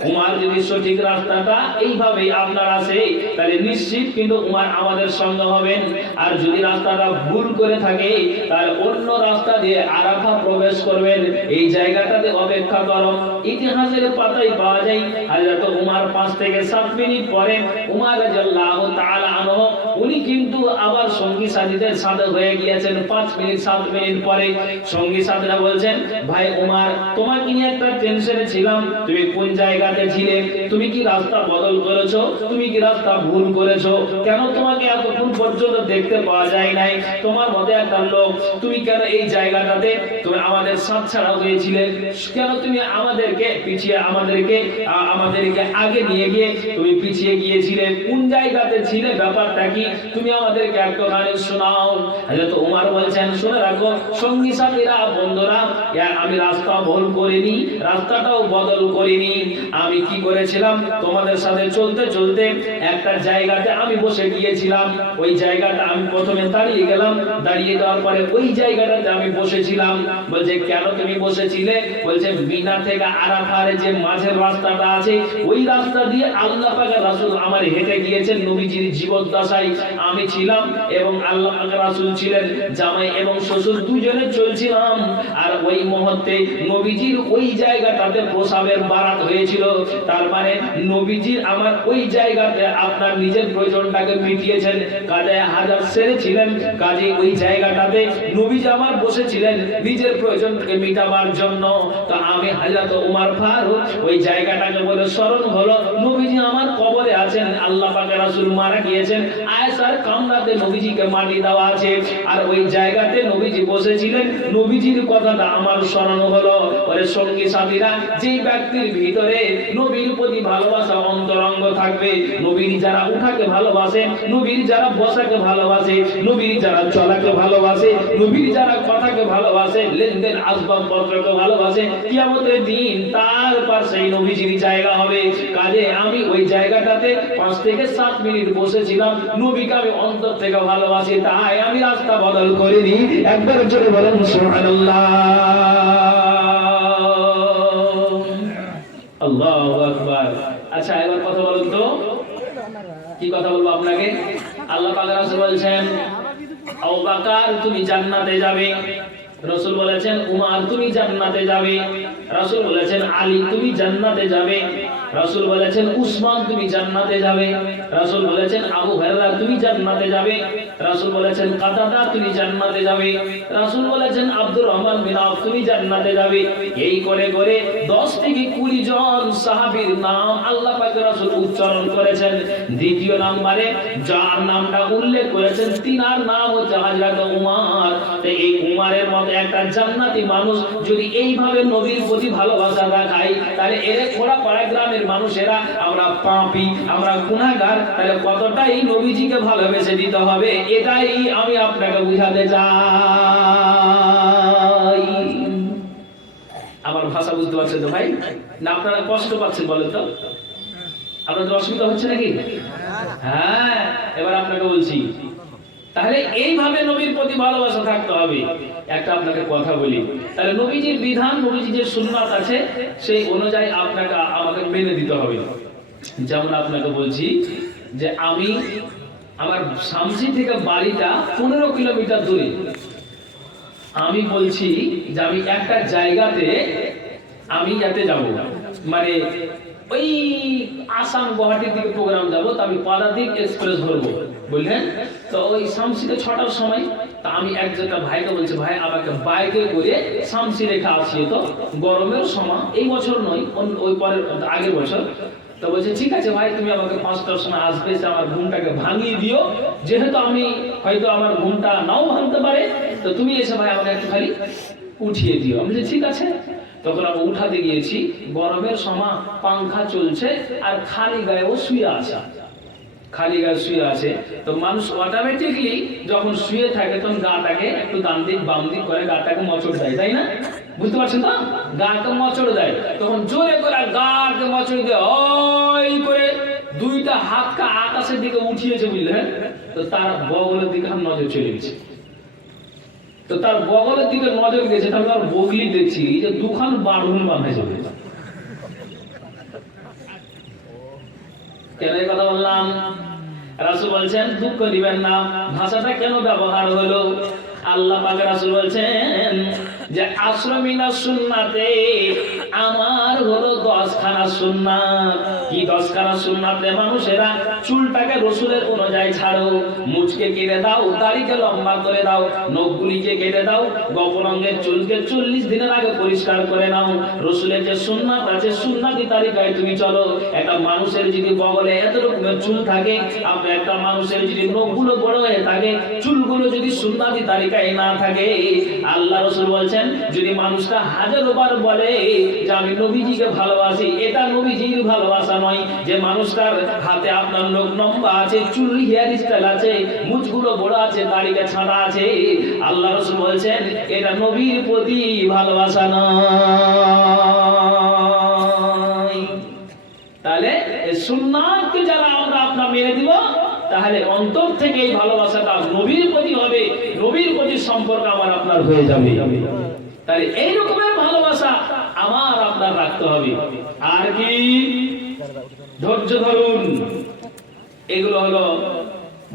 উমর যদি সঠিক রাস্তাটা এইভাবে আপনার আছে, তাহলে নিশ্চিত কিন্তু উমর আমাদের সঙ্গে হবেন। আর যদি রাস্তাটা ভুল করে থাকে, তাহলে অন্য রাস্তা দিয়ে আরাফা প্রবেশ করবেন, এই জায়গাটাতে অপেক্ষা করো। ইতিহাসের পাতায় পাওয়া যায় হযরত উমর 5 থেকে 7 মিনিট পরে উমর রাদিয়াল্লাহু তাআলা আনহু উনি কিন্তু আবার সঙ্গী সাথীদের সাথে হয়ে গিয়েছেন। 5 মিনিট 7 মিনিট পরে সঙ্গী সাথীরা বলছেন, ভাই উমর তোমাকে নিয়ে একটা টেনশনে ছিলাম, তুমি কোন জায়গাতে ছিলে? তুমি কি রাস্তা বদল করেছো? তুমি কি রাস্তা ভুল করেছো? কেন তোমাকে এতক্ষণ পর্যন্ত দেখতে পাওয়া যায় নাই? তোমার মতে একটা লোক, তুমি কেন এই জায়গাটাতে তুমি আমাদের সাথ ছাড়া হয়েছিলে? কেন তুমি আমাদেরকে আগে নিয়ে গিয়ে তুমি পিছিয়ে গিয়েছিলে? কোন জায়গাতে ছিলে? ব্যাপারটা কি তুমি আমাদেরকে একটুখানি শোনাও। হযরত ওমর বলছেন, শুনে রাখো সঙ্গী সাথীরা, বন্ধুরা, আমি রাস্তা ভুল করিনি, রাস্তাটাও বদল করিনি। আমি কি করেছিলাম, তোমাদের সাথে চলতে চলতে একটা জায়গাতে আমি বসে গিয়েছিলাম। ওই জায়গাটা আমি প্রথমে দাঁড়িয়ে গেলাম, দাঁড়িয়ে যাওয়ার পরে ওই জায়গাটাতে আমি বসেছিলাম। বলছে কেন তুমি বসেছিলে? বলছে মিনা থেকে আরাফার যে মাঝের রাস্তাটা আছে, ওই রাস্তা দিয়ে আল্লাহ পাকের রাসূল আমার হেঁটে গিয়েছেন নবীজির জীবদ্দশায়। আমি ছিলাম এবং আল্লাহ পাকের রাসূল ছিলেন, জামাই এবং শ্বশুর দুজনে চলছিলাম। আর ওই মুহূর্তে নবীজির ওই জায়গাটাতে প্রসাবের বারাত হয়েছিল। তার মানে নবীজির আমার ওই জায়গাতে আপনার নিজের প্রয়োজনটাকে মিটিয়েছেন, কাজে হাজার সেরেছিলেন। কাজে ওই জায়গাটাতে নবীজি আমার বসেছিলেন নিজের প্রয়োজনকে মিটাবার জন্য। তো আমি হযরত ওমর ফারুক ওই জায়গাটাকে বলে স্মরণ হলো নবীজি আমার কবরে আছেন, আল্লাহ পাকের রাসূল মারা গিয়েছেন, আয়েশার কামরাতে নবীজিকে মাটি দেওয়া আছে, আর ওই জায়গাতে নবীজি বসেছিলেন। নবীজির কথাটা আমার স্মরণ হলো। ওরে সঙ্গী সাথীরা, যে ব্যক্তির ভিতরে নবীর প্রতি ভালোবাসা অন্তরঙ্গ থাকবে, নবীর যারা উঠাকে ভালোবাসে, নবীর যারা বসাকে ভালোবাসে, নবীর যারা চলাকে ভালোবাসে, নবীর যারা কথাকে ভালোবাসে, লেনদেন আসবাবপত্রকে ভালোবাসে, কিয়ামতের দিন তার পাশেই নবীজির জায়গা হবে। কাজে আমি ওই জায়গাটাতে 5 থেকে 7 মিনিট বসেছিলাম, নবীকে আমি অন্তর থেকে ভালোবাসি, তাই আমি রাস্তা বদল করিনি। একবার জোরে বলেন সুবহানাল্লাহ। আল্লাহু আকবার। আচ্ছা, এবার কথা বলুন তো, কি কথা বলবো আপনাকে? আল্লাহ পাক রাসূল বলছেন, আবু বকর তুমি জান্নাতে যাবে। রাসূল বলেছেন, উমর তুমি জান্নাতে যাবে। রাসূল বলেছেন, আলী তুমি জান্নাতে যাবে। রাসূল বলেছেন, উসমান তুমি জান্নাতে যাবে। রাসূল বলেছেন, আবু হুরায়রা তুমি জান্নাতে যাবে। রাসূল বলেছেন, কাতাদা তুমি জান্নাতে যাবে। রাসূল বলেছেন, আব্দুর রহমান বিন আওফ তুমি জান্নাতে যাবে। এই করে করে 10 থেকে 20 জন সাহাবীর নাম আল্লাহ পাক রাসূল উচ্চারণ করেছেন। দ্বিতীয় নম্বরে যার নামটা উল্লেখ করেছেন, তিনার নাম হচ্ছে হযরত উমর। এই উমরের মতো একটা জান্নাতি মানুষ যদি এইভাবে নবীর প্রতি ভালোবাসা দেখায়, তাহলে এর খোড়াপাড়া গ্রামের মানুষেরা আমরা পাপী, আমরা গুনাহগার, তাহলে কতটাই নবীজিকে ভালোবেসে দিতে হবে, এটাই আমি আপনাকে বুঝাতে চাই। আমার ভাষা বুঝতে পারছেন তো ভাই? না আপনারা কষ্ট পাচ্ছেন বলেন তো? আপনাদের অসুবিধা হচ্ছে নাকি? হ্যাঁ, এবার আপনাকে বলছি, তাহলে এইভাবে নবীর প্রতি ভালোবাসা থাকতে হবে। একটা আপনাকে কথা বলি, তাহলে নবীজির বিধান, নবীজির যে সুন্নাত আছে, সেই অনুযায়ী আপনাকে আমাকে মেনে দিতে হবে। যেমন আপনাকে বলছি যে আমি আমার শামসি থেকে বাড়িটা 15 কিলোমিটার দূরে। আমি বলছি যে আমি একটা জায়গাতে আমি যাতে যাব, মানে ওই আসাম গুয়াহাটির দিকে প্রোগ্রাম যাব, তো আমি পারাদীপ এক্সপ্রেস ধরবো, বুঝলেন তো? ওই শামসিতে 6টার সময়। তা আমি এক জায়গা ভাইকে বলছি, ভাই আমাকে বাইকে করে শামসি রেখে আসিয়ে তো, গরমের সময়, এই বছর নয়, ওই পরের আগের বছর। তো বলছে, ঠিক আছে ভাই, তুমি আমাকে 5টার সময় আসবে, আমার ঘুমটাকে ভাঙিয়ে দিও, যেহেতু আমি হয়তো আমার ঘুমটা নাও ভাঙতে পারে, তো তুমি এসে ভাই আমাকে একটু খালি উঠিয়ে দিও। আমি বলছি ঠিক আছে। তখন আমি উঠাতে গিয়েছি, গরমের সময় পাংখা চলছে আর খালি গায়ে ও শুয়ে আছে, খালি গায়ে শুয়ে আছে। তো মানুষ অটোমেটিকলি যখন শুয়ে থাকে তখন গাটাকে একটু ডান দিক বাম দিক করে গাটাকে মোচড় দেয়, তাই না? বুঝতে পারছেন তো? গাটা মোচড় দেয়, তখন জোরে করে গাকে মোচড় দিয়ে ওই করে 2টা হাতকে আকাশের দিকে উঠিয়েছে, বুঝলেন? তো তার বগলের দিকে নজর চলে গেছে। তো তার বগলের দিকে নজর গেছে, তাহলে আর বগলি দেখছি যে 2খান বাড়ুন বাঁধে যাবে। কেন এই কথা বললাম? রাসূল বলছেন দুঃখ দিবেন না। ভাষাটা কেন ব্যবহার হলো? আল্লাহ পাক রাসূল বলছেন যে আশ্রমিনা সুন্নাতে, আমার হলো 10খানা সুন্নাত। কি 10খানা সুন্নাতে? মানুষেরা চুলটাকে রাসূলের অনুযায়ী ছাড়ো, মুছকে কেটে দাও, দাড়িকে লম্বা করে দাও, নখগুলিকে কেটে দাও, গোপন অঙ্গের চুলকে 40 দিনের আগে পরিষ্কার করে নাও। রাসূলের যে সুন্নাত আছে, সুন্নতি তালিকায় তুমি চলো। একটা মানুষের যদি বগলে এত রকমের চুল থাকে, আপনি একটা মানুষের যদি নখগুলো বড় হয়ে থাকে, চুলগুলো যদি সুন্নতি তালিকায় না থাকে, আল্লাহ রাসূল বলছেন যদি মানুষটা 1000 বার বলে যে আমি নবীজিকে ভালোবাসি, এটা নবীজির ভালোবাসা নয়। যে মানুষটার হাতে আপনার নখ লম্বা আছে, চুল হেয়ার স্টাইল আছে, মুছগুলো বড় আছে, দাড়িটা ছাড়া আছে, আল্লাহ রাসূল বলছেন এটা নবীর প্রতি ভালোবাসা নয়। তাহলে এই সুন্নাতকে যারা আমরা আপনার মেনে দিব, তাহলে অন্তর থেকে এই ভালোবাসাটা নবীর প্রতি হবে, নবীর প্রতি সম্পর্ক আমার আপনার হয়ে যাবে। তাহলে এই রকমের ভালোবাসা আমার আপনার রাখতে হবে। আর কি? ধৈর্য ধরুন, এগুলো হলো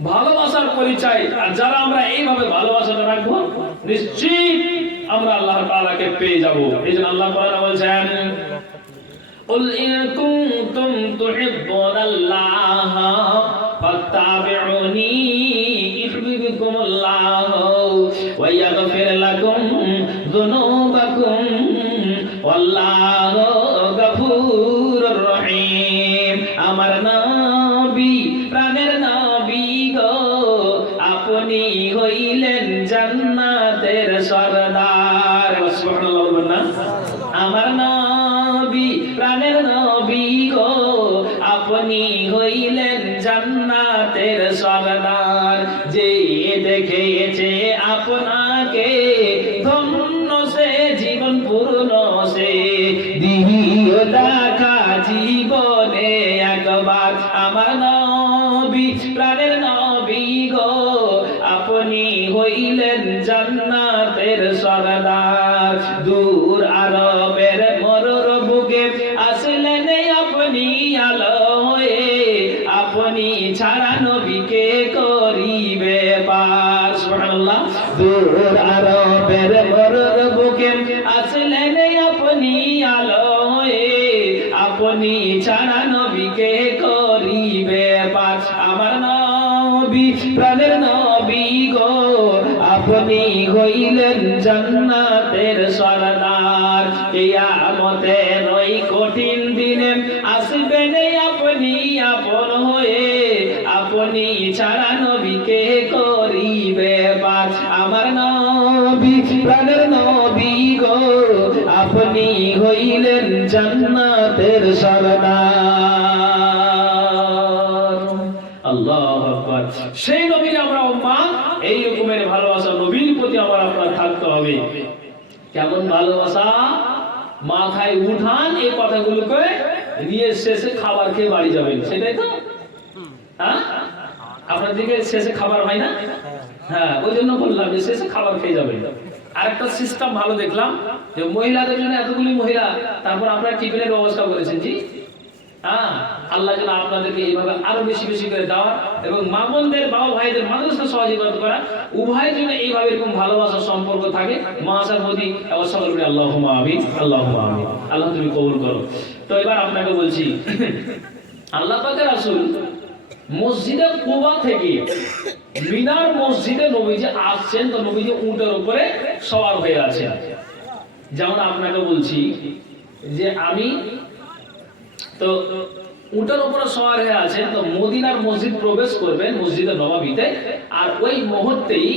ভালোবাসার পরিচয়। আর যারা আমরা এইভাবে ভালোবাসাটা রাখবো, নিশ্চিত আমরা আল্লাহ তাআলাকে পেয়ে যাব। এইজন্য আল্লাহ তাআলা বলেন, قل إن كنتم تحبون الله فاتبعوني يحببكم الله ويغفر لكم ذنوبكم والله غفور رحيم। আমার নবী, প্রাণের নবী গো, আপনি হইলেন জান্নাতের সরদার। সুবহানাল্লাহ বলবেন না? আমার নবী প্রাণের নবী গো আপনি হইলেন জান্নাতের সরদার যে দেখেছে আপনাকে ধন্য সে জীবন পূর্ণ সে দিও দেখা জীবনে একবার আমার নবী প্রাণের নবী গো আপনি হইলেন জান্নাতের সরদার দূর আরবের মরুর বুকে আসলেন আপনি আলো হয়ে আপনি ছাড়া নবীকে করিবে পার সুবহানাল্লাহ দূর আরবের মরুর বুকে আসলেন আপনি আলো হয়ে আপনি ছাড়া নবীকে করিবে পার আমার নবী প্রাণের নবী গো আপনি হইলেন জান্নাতের সরদার কিয়ামতের ওই কঠিন দিনে আসবেন আপনি আপন হয়ে আপনি ছাড়া নবীকে করিবে পার আমার নবী প্রাণের নবী গো আপনি হইলেন জান্নাতের সরদার আল্লাহু আকবার সেই নবীর আমরা উম্মাত এই রকমের ভালোবাসা নবীর প্রতি আমার আপনার থাকতে হবে কেমন ভালোবাসা মাথায় উঠান এই কথাগুলোকে নিয়ে শেষে খাবার খেয়ে বাড়ি যাবেন সেটাই তো হ্যাঁ আপনার দিকে শেষে খাবার হয় না হ্যাঁ ওই জন্য বললাম যে শেষে খাবার খেয়ে যাবেন আরেকটা সিস্টেম ভালো দেখলাম যে মহিলাদের জন্য এতগুলি মহিলা তারপর আপনারা টিফিনের ব্যবস্থা করেছেন জি হ্যাঁ আল্লাহ যেন আপনাদেরকে এইভাবে আরো বেশি বেশি করে দেওয়া এবং মা বোনদের বাবা ভাইদের মাদ্রাসা সহযোগিতা করা উভয়ের জন্য এইভাবে এরকম ভালোবাসার সম্পর্ক থাকে মহাসার প্রতি সকল করে আল্লাহুম্মা আমিন আল্লাহুম্মা আমিন আল্লাহ তুমি কবুল করো তো এবার আপনাকে বলছি আল্লাহ পাকের রাসূল মসজিদে কুবা থেকে মিনার মসজিদে নবীজি আসছেন তো নবীজি উটের উপরে সওয়ার হয়ে আছেন যেমন আপনাকে বলছি যে আমি তো উটের উপরে সওয়ার হয়ে আছেন তো মদিনার মসজিদ প্রবেশ করবেন মসজিদে নববীতে আর ওই মুহূর্তেই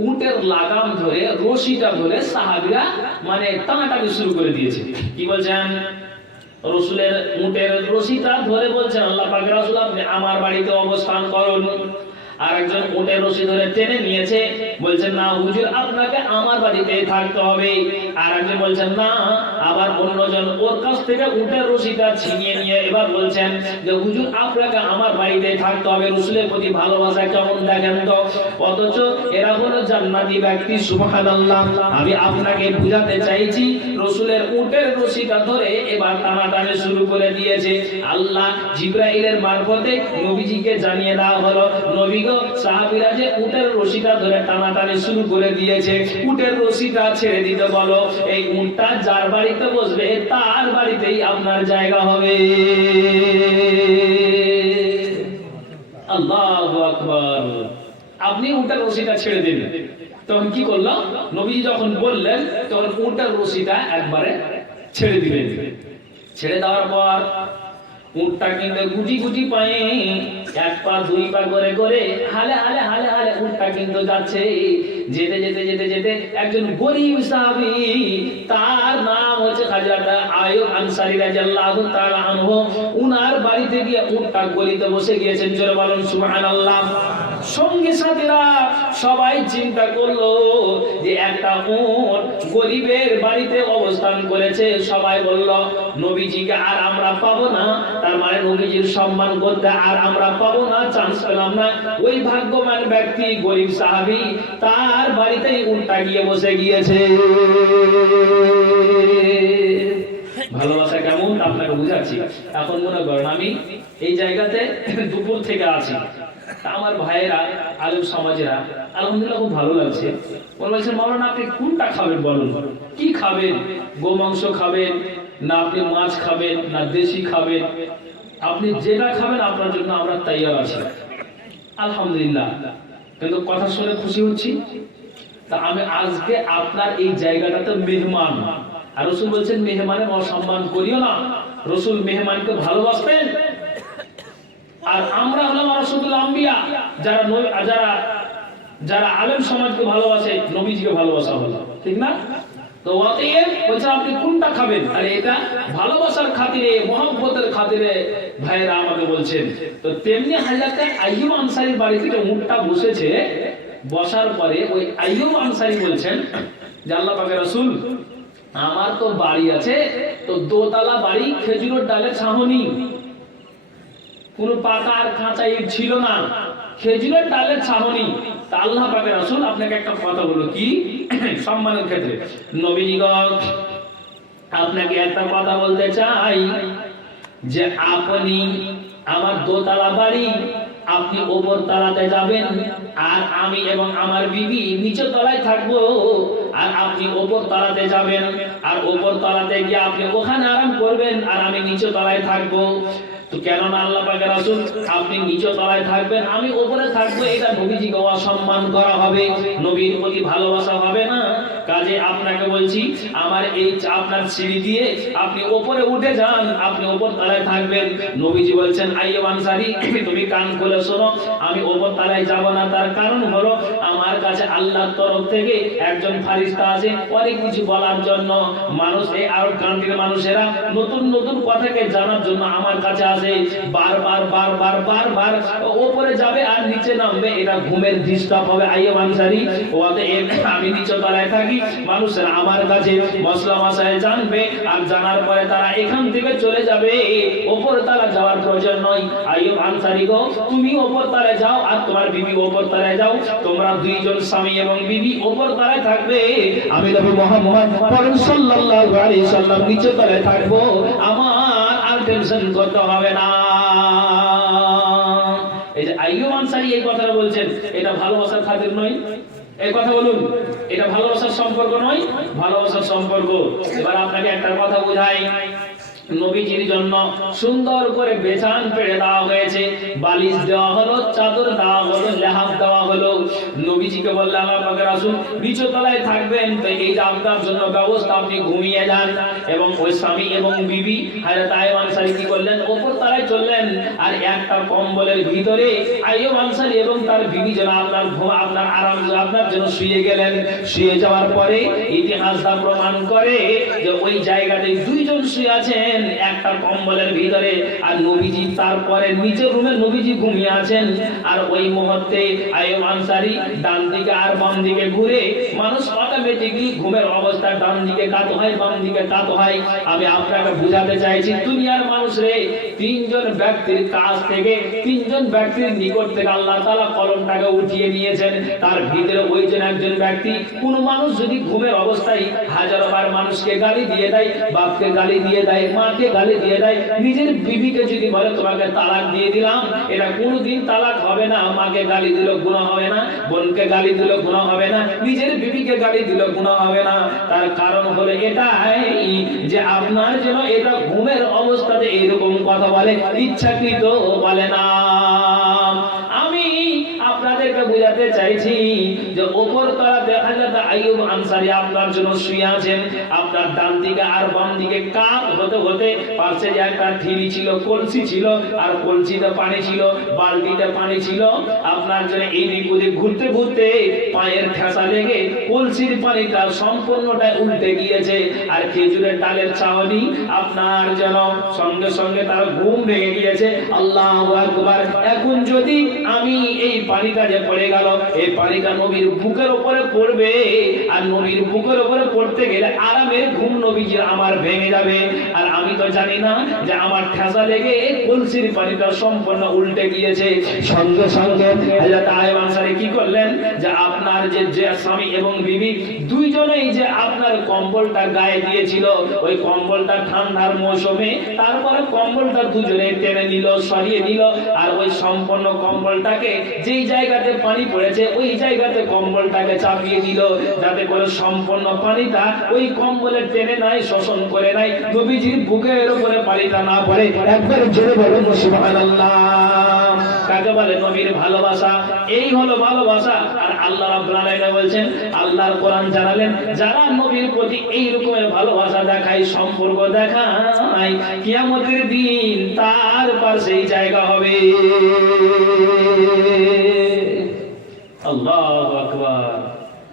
উটের লাগাম ধরে রশিটা ধরে সাহাবীরা মানে টানাটানি শুরু করে দিয়েছে কি বলছেন রাসূলের উটের রশিটা ধরে বলছেন আল্লাহ পাকের রাসূল আপনি আমার বাড়িতে অবস্থান করুন আর একজন উটের রশি ধরে টেনে নিয়েছে বলছেন না হুজুর আপনাকে আমার বাড়িতে থাকতে হবে আর একজন বলছেন না আবার অন্যজন ওর কাছ থেকে উটের রশিটা ছিনিয়ে নিয়ে এবার বলছেন যে হুজুর আপনাকে আমার বাড়িতে থাকতে হবে রাসূলের প্রতি ভালোবাসা কেমন দেখেন তো অথচ এরা হলো জান্নাতি ব্যক্তি সুবহানাল্লাহ আমি আপনাকে বুঝাতে চাইছি রাসূলের উটের রশিটা ধরে এবার টানাটানি শুরু করে দিয়েছে আল্লাহ জিবরাইলের মারফতে নবীজিকে জানিয়ে দেওয়া হলো নবী গো সাহাবীরা যে উটের রশিটা ধরে টানাটানি শুরু করে দিয়েছে উটের রশিটা ছেড়ে দিতে বলো এই উটটা যার বাড়িতে বসবে তার বাড়িতেই আপনার জায়গা হবে আল্লাহু আকবার আপনি উটের রশিটা ছেড়ে দিন তখন কি করলো নবী যখন বললেন তখন উটের রশিটা একবারে ছেড়ে দিলেন ছেড়ে দেওয়ার পর উটটা কিন্তু গুটি গুটি পায়ে এক পা দুই পা করে করে হালে হালে হালে হালে উটটা কিন্তু যাচ্ছে যেতে যেতে যেতে যেতে একজন গরীব সাহাবী তার নাম হচ্ছে খাজরাটা আয়ুব আনসারী রাদিয়াল্লাহু তাআলা আনহু উনার বাড়িতে গিয়ে উটটা গলিতে বসে গিয়েছেন জোরে বলুন সুবহানাল্লাহ সঙ্গী সাথীরা সবাই চিন্তা করলো যে একটা উট গরিবের বাড়িতে অবস্থান করেছে সবাই বলল নবীজিকে আর আমরা পাবো না তার মানে নবীজির সম্মান করতে আর আমরা পাবো না চান্স পেলাম না ওই ভাগ্যবান ব্যক্তি গরিব সাহাবী তার বাড়িতেই উটটা গিয়ে বসে গিয়েছে ভালোবাসা কেমন আপনাকে বুঝাচ্ছি এখন মনে করেন আমি এই জায়গাতে দুপুর থেকে আছি আমার ভাইয়েরা আলেম সমাজেরা আলহামদুলিল্লাহ খুব ভালো লাগছে বলছেন মাওলানা আপনি কোনটা খাবেন বলুন কি খাবেন গোমাংস খাবেন না আপনি মাছ খাবেন না দেশি খাবেন আপনি যেটা খাবেন আপনার জন্য আমরা তৈয়ার আছি আলহামদুলিল্লাহ কিন্তু কথা শুনে খুশি হচ্ছি তা আমি আজকে আপনার এই জায়গাটাতে মেহমান আর রাসূল বলছেন মেহমানের অসম্মান করিও না রাসূল মেহমানকে ভালোবাসবেন আর আমরা হলাম রাসূলুল আম্বিয়া যারা যারা যারা আলেম সমাজকে ভালোবাসে নবীজিকে ভালোবাসা হলো ঠিক না তো অতএব বলছে আপনি কোনটা খাবেন? আরে এটা ভালোবাসার খাতিরে, মহব্বতের খাতিরে ভাইরা আমাকে বলছেন। তো তেমনি হযরত আইয়ুব আনসারীর বাড়িতে যে উটটা বসেছে, বসার পরে ওই আইয়ুব আনসারী বলছেন যে আল্লাহ পাকের রাসূল, আমার তো বাড়ি আছে, তো দোতলা বাড়ি, খেজুরের ডালের ছাউনি, কোনো পাকা আর কাঁচা ইট ছিল না, খেজুরের ডালের ছাউনি। তা আল্লাহ পাকের রাসূল আপনাকে একটা কথা বলবো, কি সম্মানের ক্ষেত্রে, নবীজি গো আপনাকে একটা কথা বলতে চাই যে আপনি আমার দোতলা বাড়ি, আপনি ওপর তলাতে যাবেন, আর আমি এবং আমার বিবি নিচের তলায় থাকবো, আর আপনি ওপর তলাতে যাবেন, আর ওপর তলাতে গিয়ে আপনি ওখানে আরাম করবেন, আর আমি নিচের তলায় থাকবো। তো কেননা আল্লাহ পাকের রাসূল আপনি নিচে তলায় থাকবেন, আমি উপরে থাকবো, এটা নবীজিকে অসম্মান করা হবে, নবীর প্রতি ভালোবাসা হবে না। কাজে আপনাকে বলছি, আমার এই আপনার সিঁড়ি দিয়ে আপনি উপরে উঠে যান, আপনি উপর তলায় থাকবেন। নবীজি বলছেন আইয়ুব আনসারী, তুমি কান খুলে শোনো, আমি উপর তলায় যাব না, তার কারণ হলো আমার কাছে আল্লাহর তরফ থেকে একজন ফেরেশতা আছে অনেক কিছু বলার জন্য। মানুষ, এই আরব কান্ট্রির মানুষেরা নতুন নতুন কথাকে জানার জন্য আমার কাছে আসে, বারবার বারবার বারবার উপরে যাবে আর নিচে নামবে, এটা ঘুমের ডিস্টার্ব হবে। আইয়ুব আনসারী, অতএব আমি নিচে তলায় থাকি, মানুষেরা আমার কাছে মশলা মশাই জানবে, আর জানার পরে তারা এখান থেকে চলে যাবে, উপর তলা যাওয়ার প্রয়োজন নয়। আইয়ুব আনসারী গো, তুমি উপর তলায় যাও, আর তোমার বিবি উপর তলায় যাও, তোমরা দুইজন স্বামী এবং বিবি উপর তলায় থাকবে, আমি নবী মুহাম্মদ সাল্লাল্লাহু আলাইহি সাল্লাম নিচে তলায় থাকবো, আমার আর টেনশন করতে হবে না। এই যে আইয়ুব আনসারী এই কথাটা বলছেন, এটা ভালোবাসার খাতির নয়? এই কথা বলুন, এটা ভালোবাসার সম্পর্ক নয়? ভালোবাসার সম্পর্ক। এবার আপনাকে একটা কথা বোঝাই, নবীজির জন্য সুন্দর করে বেছান পেড়ে দেওয়া হয়েছে, বালিশ দেওয়া হলো, চাদর দেওয়া হলো, লেহাফ দেওয়া হলো। নবীজিকে বললেন আল্লাহ পাকের রাসূল নিচু তলায় থাকবেন, তো এই যে আপনার জন্য ব্যবস্থা, আপনি ঘুমিয়ে যান। এবং ওই স্বামী এবং বিবি হযরত আইয়ুব আনসারী কি করলেন, উপর তলায় চললেন, আর একটা কম্বলের ভিতরে আইয়ুব আনসারী এবং তার বিবি যেন আপনার আরাম আপনার জন্য শুয়ে গেলেন। শুয়ে যাওয়ার পরে ইতিহাসটা প্রমাণ করে যে ওই জায়গাতে দুইজন শুয়ে আছেন একটা কম্বলের ভিতরে, আর নবীজি তারপরে নিচের রুমে নবীজি ঘুমিয়ে আছেন। আর ওই মুহূর্তে আইয়ুব আনসারী ডান দিকে আর বাম দিকে ঘুরে, মানুষ অটোমেটিক্যালি ঘুমের অবস্থা ডান দিকে কাত হয়, বাম দিকে কাত হয়। আমি আপনাকে বুঝাতে চাইছি, দুনিয়ার মানুষরে তিনজন ব্যক্তির কাছ থেকে, তিনজন ব্যক্তির নিকট থেকে আল্লাহ তাআলা কলমটাকে উঠিয়ে নিয়েছেন। তার ভিতরে ওইজন একজন ব্যক্তি, কোন মানুষ যদি ঘুমের অবস্থায় হাজারো বার মানুষকে গালি দিয়ে দেয়, বাপকে গালি দিয়ে দেয়, মাকে গালি দিয়ে দেয়, নিজের বিবিকে যদি বলে তোমাকে তালাক দিয়ে দিলাম, এটা কোনোদিন তালাক হবে না। মাকে গালি দিল গুনাহ হবে না, বোনকে গালি দিল গুনাহ হবে না, নিজের বিবিকে গালি দিল গুনাহ হবে না। তার কারণ হলো এটাই যে আপনার যেন এটা ঘুমের অবস্থাতে এরকম কথা বলে, ইচ্ছাকৃত বলে না। আমি আপনাদেরকে বুঝাতে চাইছি যে উপর তলা দেখা যাচ্ছে আইয়ুব আনসারী আপনার জন্য শুয়ে আছেন, আপনার ডান দিকে আর বাম দিকে কাত হতে হতে পাশে যে একটা ঠিলি ছিল, কলসি ছিল, আর কলসিতে পানি ছিল, বালতিতে পানি ছিল, আপনার জন্য এই দিকে ঘুরতে ঘুরতে পায়ের ঠেসা লেগে কলসির পানিটা সম্পূর্ণটা উল্টে গিয়েছে, আর খেজুরের ডালের ছাউনি আপনার যেন সঙ্গে সঙ্গে তার ঘুম ভেঙে গিয়েছে। আল্লাহু আকবার। এখন যদি আমি এই পানিটা যে পড়ে গেল, এই পানিটা নবীর বুকের উপরে পড়বে, আর নবীর বুকের উপরে পড়তে গেলে আরামের ঘুম নবীজির আমার ভেঙে যাবে, আর আমি তো জানি না যে আমার ঠেসা লেগে কলসির পানিটা সম্পূর্ণ উল্টে গিয়েছে। সঙ্গে সঙ্গে হযরত আইয়ুব আনসারী কি করলেন, যে আপনার যে স্বামী এবং বিবি দুইজনেই যে আপনার কম্বলটা গায়ে দিয়েছিল, ওই কম্বলটা ঠান্ডার মৌসুমে, তারপরে কম্বলটা দুজনে টেনে নিল, সরিয়ে নিল, আর ওই সম্পূর্ণ কম্বলটাকে যেই জায়গাতে পানি পড়েছে ওই জায়গাতে কম্বলটাকে চাপিয়ে দিল, যাতে করে সম্পূর্ণ পানিটা ওই কম্বলের টেনে নাই, শোষণ করে নাই, নবীজির বুকের উপরে পানিটা না পড়ে। একবার জোরে বলুন সুবহানাল্লাহ। কাকে বলে নবীর ভালোবাসা, এই হলো ভালোবাসা। আর আল্লাহ রাব্বুল আলামিন বলেন, আল্লাহর কোরআন জানালেন, যারা নবীর প্রতি এই রকমের ভালোবাসা দেখায়, সম্পর্ক দেখায়, কিয়ামতের দিন তার পাশেই জায়গা হবে। আল্লাহু আকবার।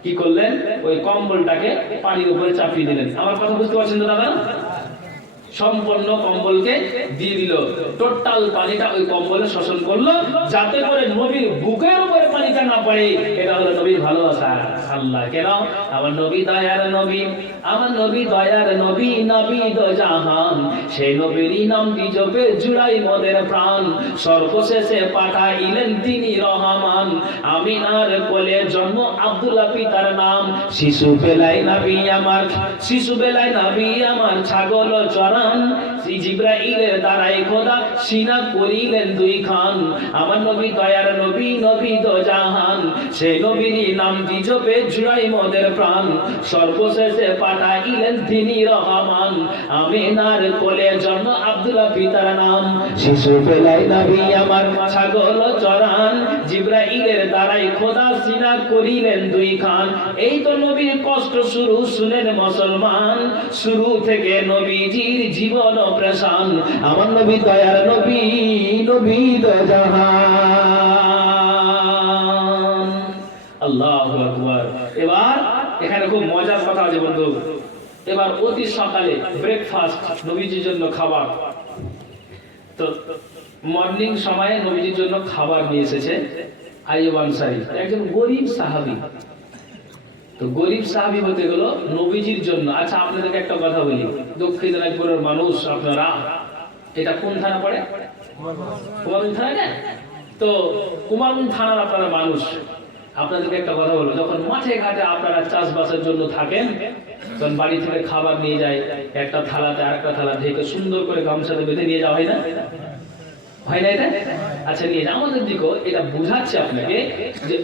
কি করলেন, ওই কম্বলটাকে পানির উপরে চাপিয়ে দিলেন। আমার কথা বুঝতে পারছেন তো দাদা? সম্পূর্ণ কম্বলকে দিয়ে দিল, টোটাল পানিটা ওই কম্বলে শোষণ করলো, যাতে করে নবীর বুকের উপরে পানিটা না পড়ে। এটা হলো নবীর ভালোবাসা। আল্লাহ কেন? আমার নবী দয়ার নবী, আমার নবী দয়ার নবী, নবী দো জাহান, সেই নবীরই নাম জপে জুড়াই মোদের প্রাণ। সর্বশেষে পাঠাইলেন তিনি রহমান, আমিনার কোলে জন্ম আব্দুল্লাহ পিতার নাম। শিশু বেলায় নবী আমার, শিশু বেলায় নবী আমার ছাগল চরান, জিবরাইলের দ্বারাই খোদা সিনা করিলেন দুই খান। আমার নবী দয়ার নবী, নবী দো জাহান, সেই নবীরই নাম জপে জুড়াই মোদের প্রাণ। সর্বশেষে পাঠাইলেন তিনি রহমান, আমিনার কোলে জন্ম আব্দুল্লাহ পিতার নাম। শিশু বেলায় নবী আমার ছাগল চরান, জিবরাইলের দ্বারাই খোদা সিনা করিলেন দুই খান। এই তো নবীর কষ্ট শুরু, শুনেন মুসলমান, শুরু থেকে নবীজির জীবন প্রেশান। আমার নবী দয়ার নবী, নবী দো জাহান। আল্লাহু আকবার। এবার এখানে খুব মজার কথা আছে বন্ধু। এবার অতি সকালে ব্রেকফাস্ট, নবীজির জন্য খাবার। তো মর্নিং সময়ে নবীজির জন্য খাবার নিয়ে এসেছে আইয়ুব আনসারী, একজন গরিব সাহাবী। তো গরিব সাহাবী হতে গেল নবীজির জন্য। আচ্ছা আপনাদেরকে একটা কথা বলি, দক্ষিণ দিনাজপুরের মানুষ আপনারা, এটা কোন থানা পড়ে? কুমারগঞ্জ থানা না? তো কুমারগঞ্জ থানার আপনারা মানুষ, আপনাদেরকে একটা কথা বলবো, যখন মাঠে ঘাটে আপনারা চাষবাসের জন্য থাকেন, তখন বাড়ি থেকে খাবার নিয়ে যায়, একটা থালাতে আরেকটা থালা ঢেকে সুন্দর করে গামছাতে বেঁধে নিয়ে যাওয়া হয় না? হয় না এটা? আচ্ছা নিয়ে যাও। আমাদের দিকেও এটা বুঝাচ্ছে আপনাকে যে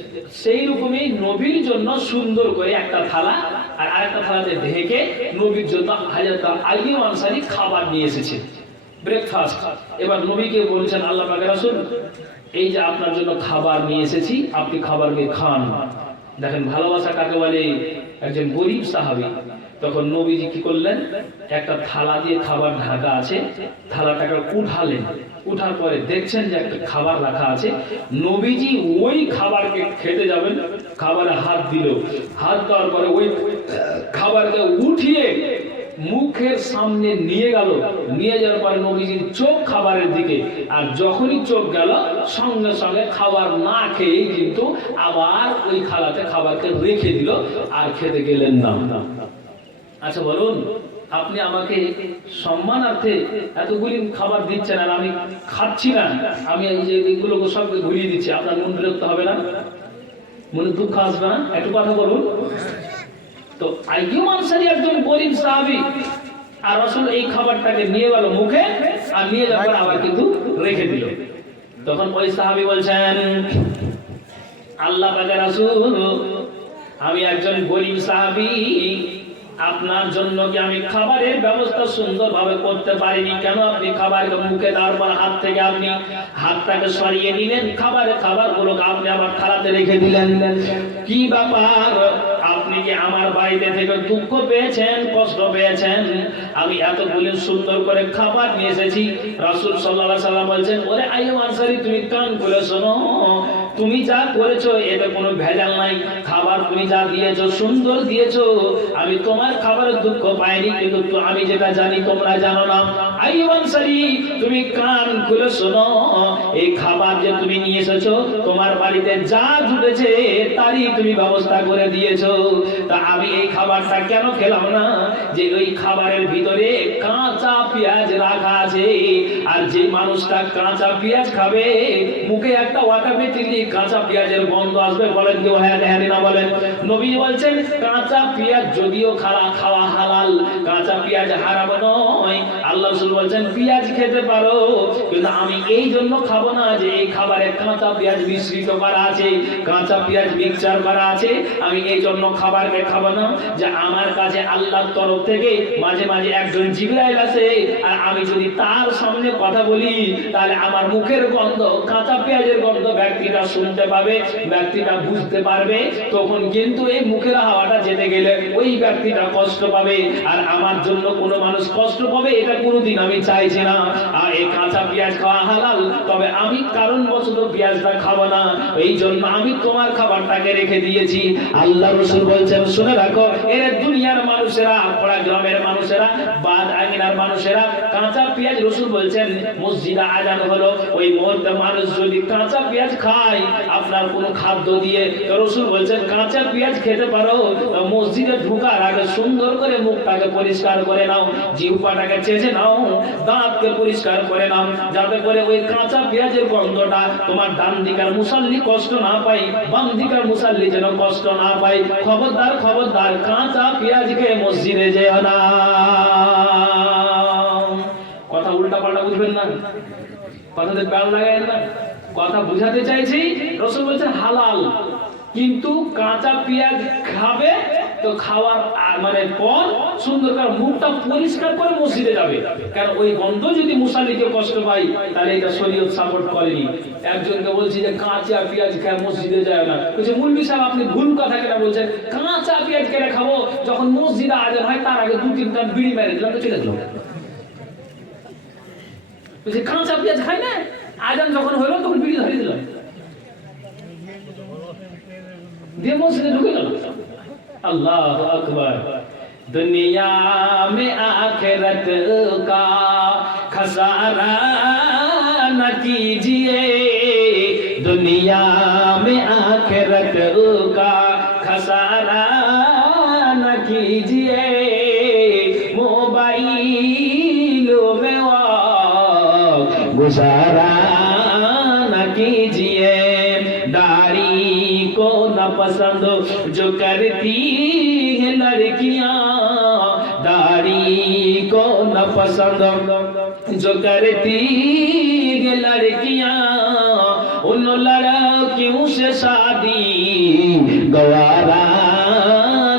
সেই রকমই নবীর জন্য সুন্দর করে একটা থালা আর আরেকটা থালাতে ঢেকে নবীর জন্য হযরত আইয়ুব আনসারী খাবার নিয়ে এসেছে, ব্রেকফাস্ট। এবার নবীকে বলেছেন আল্লাহ পাকের রাসূল, এই যে আপনার জন্য খাবার নিয়ে এসেছি, আপনি খাবারকে খান। দেখেন ভালোবাসা কাকে বলে। একজন গরিব সাহাবী। তখন নবীজি কি করলেন, একটা থালা দিয়ে খাবার ঢাকা আছে, থালাটাকে উঠালেন। উঠার পরে দেখছেন যে একটা খাবার রাখা আছে। নবীজি ওই খাবারকে খেতে যাবেন, খাবারে হাত দিল। হাত দেওয়ার পরে ওই খাবারকে উঠিয়ে মুখের সামনে নিয়ে গেল। নিয়ে যাওয়ার পরে নবীজির চোখ খাবারের দিকে, আর যখনই চোখ গেল সঙ্গে সঙ্গে খাবার না খেয়ে কিন্তু আবার ওই থালাতে খাবারকে রেখে দিল, আর খেতে গেলেন না। আচ্ছা বলুন, আপনি আমাকে সম্মানার্থে এতগুলি খাবার দিচ্ছেন আর আমি খাচ্ছি না, আমি এই যে এগুলোকে সব ঘুরিয়ে দিচ্ছি, আপনার মন বিরক্ত হবে না? মনে দুঃখ আসবে না? একটু কথা বলুন তো। আইয়ুব আনসারী একজন গরিব সাহাবী, আর রাসূল এই খাবারটাকে নিয়ে গেল মুখে, আর নিয়ে যাবার আবার কিন্তু রেখে দিল। তখন ওই সাহাবী বলছেন, আল্লাহ পাকের রাসূল, আমি একজন গরিব সাহাবী, আপনার জন্য কি আমি খাবারের ব্যবস্থা সুন্দরভাবে করতে পারিনি? কেন আপনি খাবারকে মুখে দেওয়ার পর হাত থেকে আপনি হাতটাকে সরিয়ে নিলেন, খাবারগুলোকে আপনি আমার থালাতে রেখে দিলেন? কি ব্যাপার? আপনি কি আমার বাড়িতে থেকে দুঃখ পেয়েছেন, কষ্ট পেয়েছেন? আমি এতগুলো সুন্দর করে খাবার নিয়ে এসেছি। রাসূল সাল্লাল্লাহু আলাইহি সাল্লাম বলছেন, ওরে আইয়ুব আনসারী, তুমি কান খুলে শোনো, তুমি যা করেছো এতে কোনো ভেজাল নাই। খাবার তুমি যা দিয়েছো সুন্দর দিয়েছো, আমি তোমার খাবারের দুঃখ পাইনি, কিন্তু আমি যেটা জানি তোমরা জানো না। আইয়ুব আনসারী, তুমি কান খুলে শোনো, এই খাবার যে তুমি নিয়ে এসেছো, তোমার বাড়িতে যা জুটেছে তারই তুমি ব্যবস্থা করে দিয়েছো। তা আমি এই খাবারটা কেন খেলাম না? যে ওই খাবারের ভিতরে কাঁচা পেঁয়াজ রাখা আছে, আর যে মানুষটা কাঁচা পেঁয়াজ খাবে মুখে একটা অটোমেটিকলি কাঁচা পেঁয়াজের গন্ধ আসবে। বলেন কেউ হ্যাঁ হ্যাঁ না বলেন? নবী বলছেন কাঁচা পেঁয়াজ যদিও খাওয়া হালাল, কাঁচা পেঁয়াজ হারাম নয়। আল্লাহ রাসূল বলছেন পেঁয়াজ খেতে পারো, কিন্তু আমি এই জন্য খাবো না যে এই খাবারে কাঁচা পেঁয়াজ মিশ্রিত করা আছে, কাঁচা পেঁয়াজ মিক্সচার করা আছে। আমি এই জন্য খাবারকে খাবো না যে আমার কাছে আল্লাহর তরফ থেকে মাঝে মাঝে একজন জিবরাইল আসে, আর আমি যদি তার সামনে কথা বলি তাহলে আমার মুখের গন্ধ, কাঁচা পেঁয়াজের গন্ধ ব্যক্তিটা শুনতে পাবে, ব্যক্তিটা বুঝতে পারবে। তখন কিন্তু এই মুখের হাওয়াটা যেতে গেলে ওই ব্যক্তিটা কষ্ট পাবে আর আমার জন্য কোনো মানুষ কষ্ট পাবে এটা কোনোদিন আমি চাইছি না। আর এই কাঁচা পেঁয়াজ খাওয়া হালাল, তবে আমি কারণবশত পেঁয়াজটা খাবো না, এই জন্য আমি তোমার খাবারটাকে রেখে দিয়েছি। আল্লাহ রাসূল বলছেন শুনে রাখো, এর দুনিয়ার মানুষেরা, পড়া গ্রামের মানুষেরা, বাদ আঙিনার মানুষেরা কাঁচা পেঁয়াজ, রাসূল বলছেন মসজিদে আযান হলো, ওই মুহূর্তে মানুষ যদি কাঁচা পেঁয়াজ খায় আপনার কোনো খাদ্য দিয়ে, রাসূল বলছেন কাঁচা পেঁয়াজ খেতে পারো, মসজিদে ঢোকার আগে সুন্দর করে মুখটাকে পরিষ্কার করে নাও, জিহ্বাটাকে চেঁচে নাও, দাঁতকে পরিষ্কার করে নাও, যাতে করে ওই কাঁচা পেঁয়াজের গন্ধটা তোমার ডান দিকের মুসাল্লি কষ্ট না পায়, বাম দিকের মুসাল্লি যেন কষ্ট না পায়। খবরদার খবরদার কাঁচা পেঁয়াজ খেয়ে মসজিদে যেও না। কথা উল্টা পাল্টা বুঝবেন না, কথাতে প্যান লাগায় না, কথা বুঝাতে চাইছি। রাসূল বলছেন হালাল, কিন্তু কাঁচা পেঁয়াজ খাবে তো খাওয়ার মানে পর সুন্দর করে মুখটা পরিষ্কার করে মসজিদে যাবে, কারণ ওই গন্ধ যদি মুসাল্লিকে কষ্ট পায় তাহলে এটা শরীয়ত সাপোর্ট করেনি। একজনকে বলছি যে কাঁচা পেঁয়াজ খেয়ে মসজিদে যায় না, বলছে মুলবি সাহেব আপনি ভুল কথা কেন বলছেন, কাঁচা পেঁয়াজ কেটে খাবো, যখন মসজিদে আজান হয় তার আগে 2-3 টান বিড়ি মেরে দিলাম তো চলে গেল। বলছে কাঁচা পেঁয়াজ খাই না, আজান যখন হলো তখন বিড়ি ধরিয়ে দিলাম, দিয়ে মসজিদে ঢুকে গেল। अल्लाह अकबर। दुनिया में आखिरत का खसारा न कीजिए, दुनिया में आखिरत का खसारा न कीजिए, मोबाइलों में गुजारा न कीजिए, दाढ़ी को न पसंद जो करती है लड़कियां, दाढ़ी को न पसंद जो करती है लड़कियां, उन लड़कियों से शादी गवारा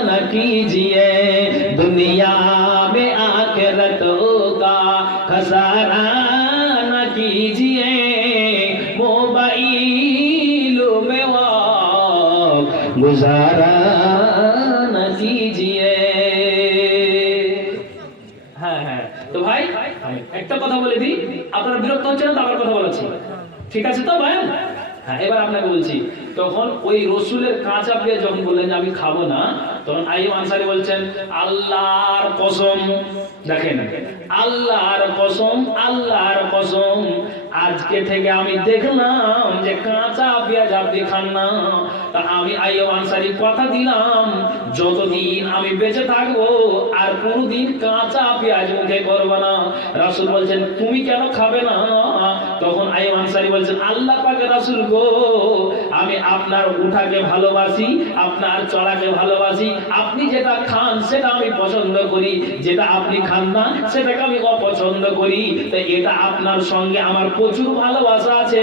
न कीजिए, दुनिया में आखिरत का खसारा न कीजिए, मोबाइलों में गुजारा न कीजिए। হ্যাঁ হ্যাঁ, তো ভাই একটা কথা বলে দিই, আপনারা বিরক্ত হচ্ছেন না, আবার কথা বলাচ্ছি, ঠিক আছে তো ভাই? হ্যাঁ, এবার আপনাকে বলছি, তখন ওই রসুলের কাঁচা পেঁয়াজ যখন বললেন যে আমি খাবো না, তখন আইয়ুব আনসারী বলছেন আল্লাহর কসম, দেখেন আল্লাহর কসম, আল্লাহর কসম, আজকে থেকে আমি দেখলাম যে কাঁচা পেঁয়াজ আপনি খান না, তা আমি আইয়ুব আনসারী কথা দিলাম যতদিন আমি বেঁচে থাকবো আর কোনোদিন কাঁচা পেঁয়াজ মুখে করবো না। রাসূল বলছেন তুমি কেন খাবে না? তখন আইয়ুব আনসারী বলছেন আল্লাহ পাকের রাসূল গো, আমি আপনার উঠাকে ভালোবাসি, আপনার চড়াকে ভালোবাসি, আপনি যেটা খান সেটা আমি পছন্দ করি, যেটা আপনি খান না সেটাকে আমি অপছন্দ করি, তাই এটা আপনার সঙ্গে আমার প্রচুর ভালোবাসা আছে,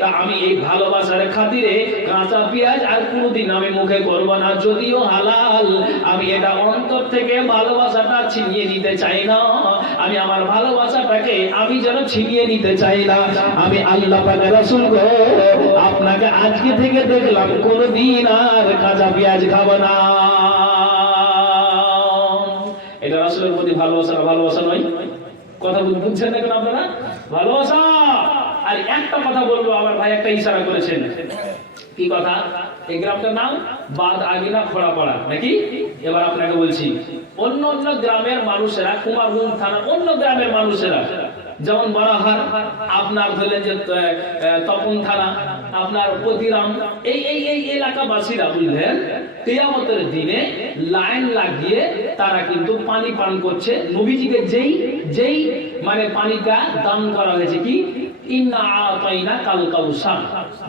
তা আমি এই ভালোবাসার খাতিরে কাঁচা পেঁয়াজ আর কোনোদিন আমি মুখে করব না, যদিও হালাল, আমি এটা অন্তর থেকে ভালোবাসাটা ছিনিয়ে নিতে চাই না, আমি আমার ভালোবাসাটাকে আমি যেন ছিনিয়ে নিতে চাই না। আমি আল্লাহ পাকের রাসূল গো, আপনাকে আজকে থেকে দেখলাম কোনোদিন আর কাঁচা পেঁয়াজ খাবো না। এটা রাসূলের প্রতি ভালোবাসা, ভালোবাসা নয়? কথা বুঝছেন না কেন আপনারা? ভালোবাসা। আর একটা কথা বলবো, আমার ভাই একটা ইশারা করেছেন, কি কথা? এই গ্রামটার নাম বাদ আগিনা খোড়াপাড়া নাকি? এবার আপনাকে বলছি, অন্য অন্য গ্রামের মানুষেরা, কুমারগঞ্জ থানা অন্য গ্রামের মানুষেরা, যেমন বারাহার, আপনার ধরলেন যে তপন থানা, আপনার প্রতিরাম, এই এই এই এলাকাবাসীরা বুঝলেন কিয়ামতের দিনে লাইন লাগিয়ে তারা কিন্তু পানি পান করছে। নবীজিকে যেই যেই মানে পানিটা দান করা হয়েছে, কি ইন্না আতাইনা কাল কাউসার,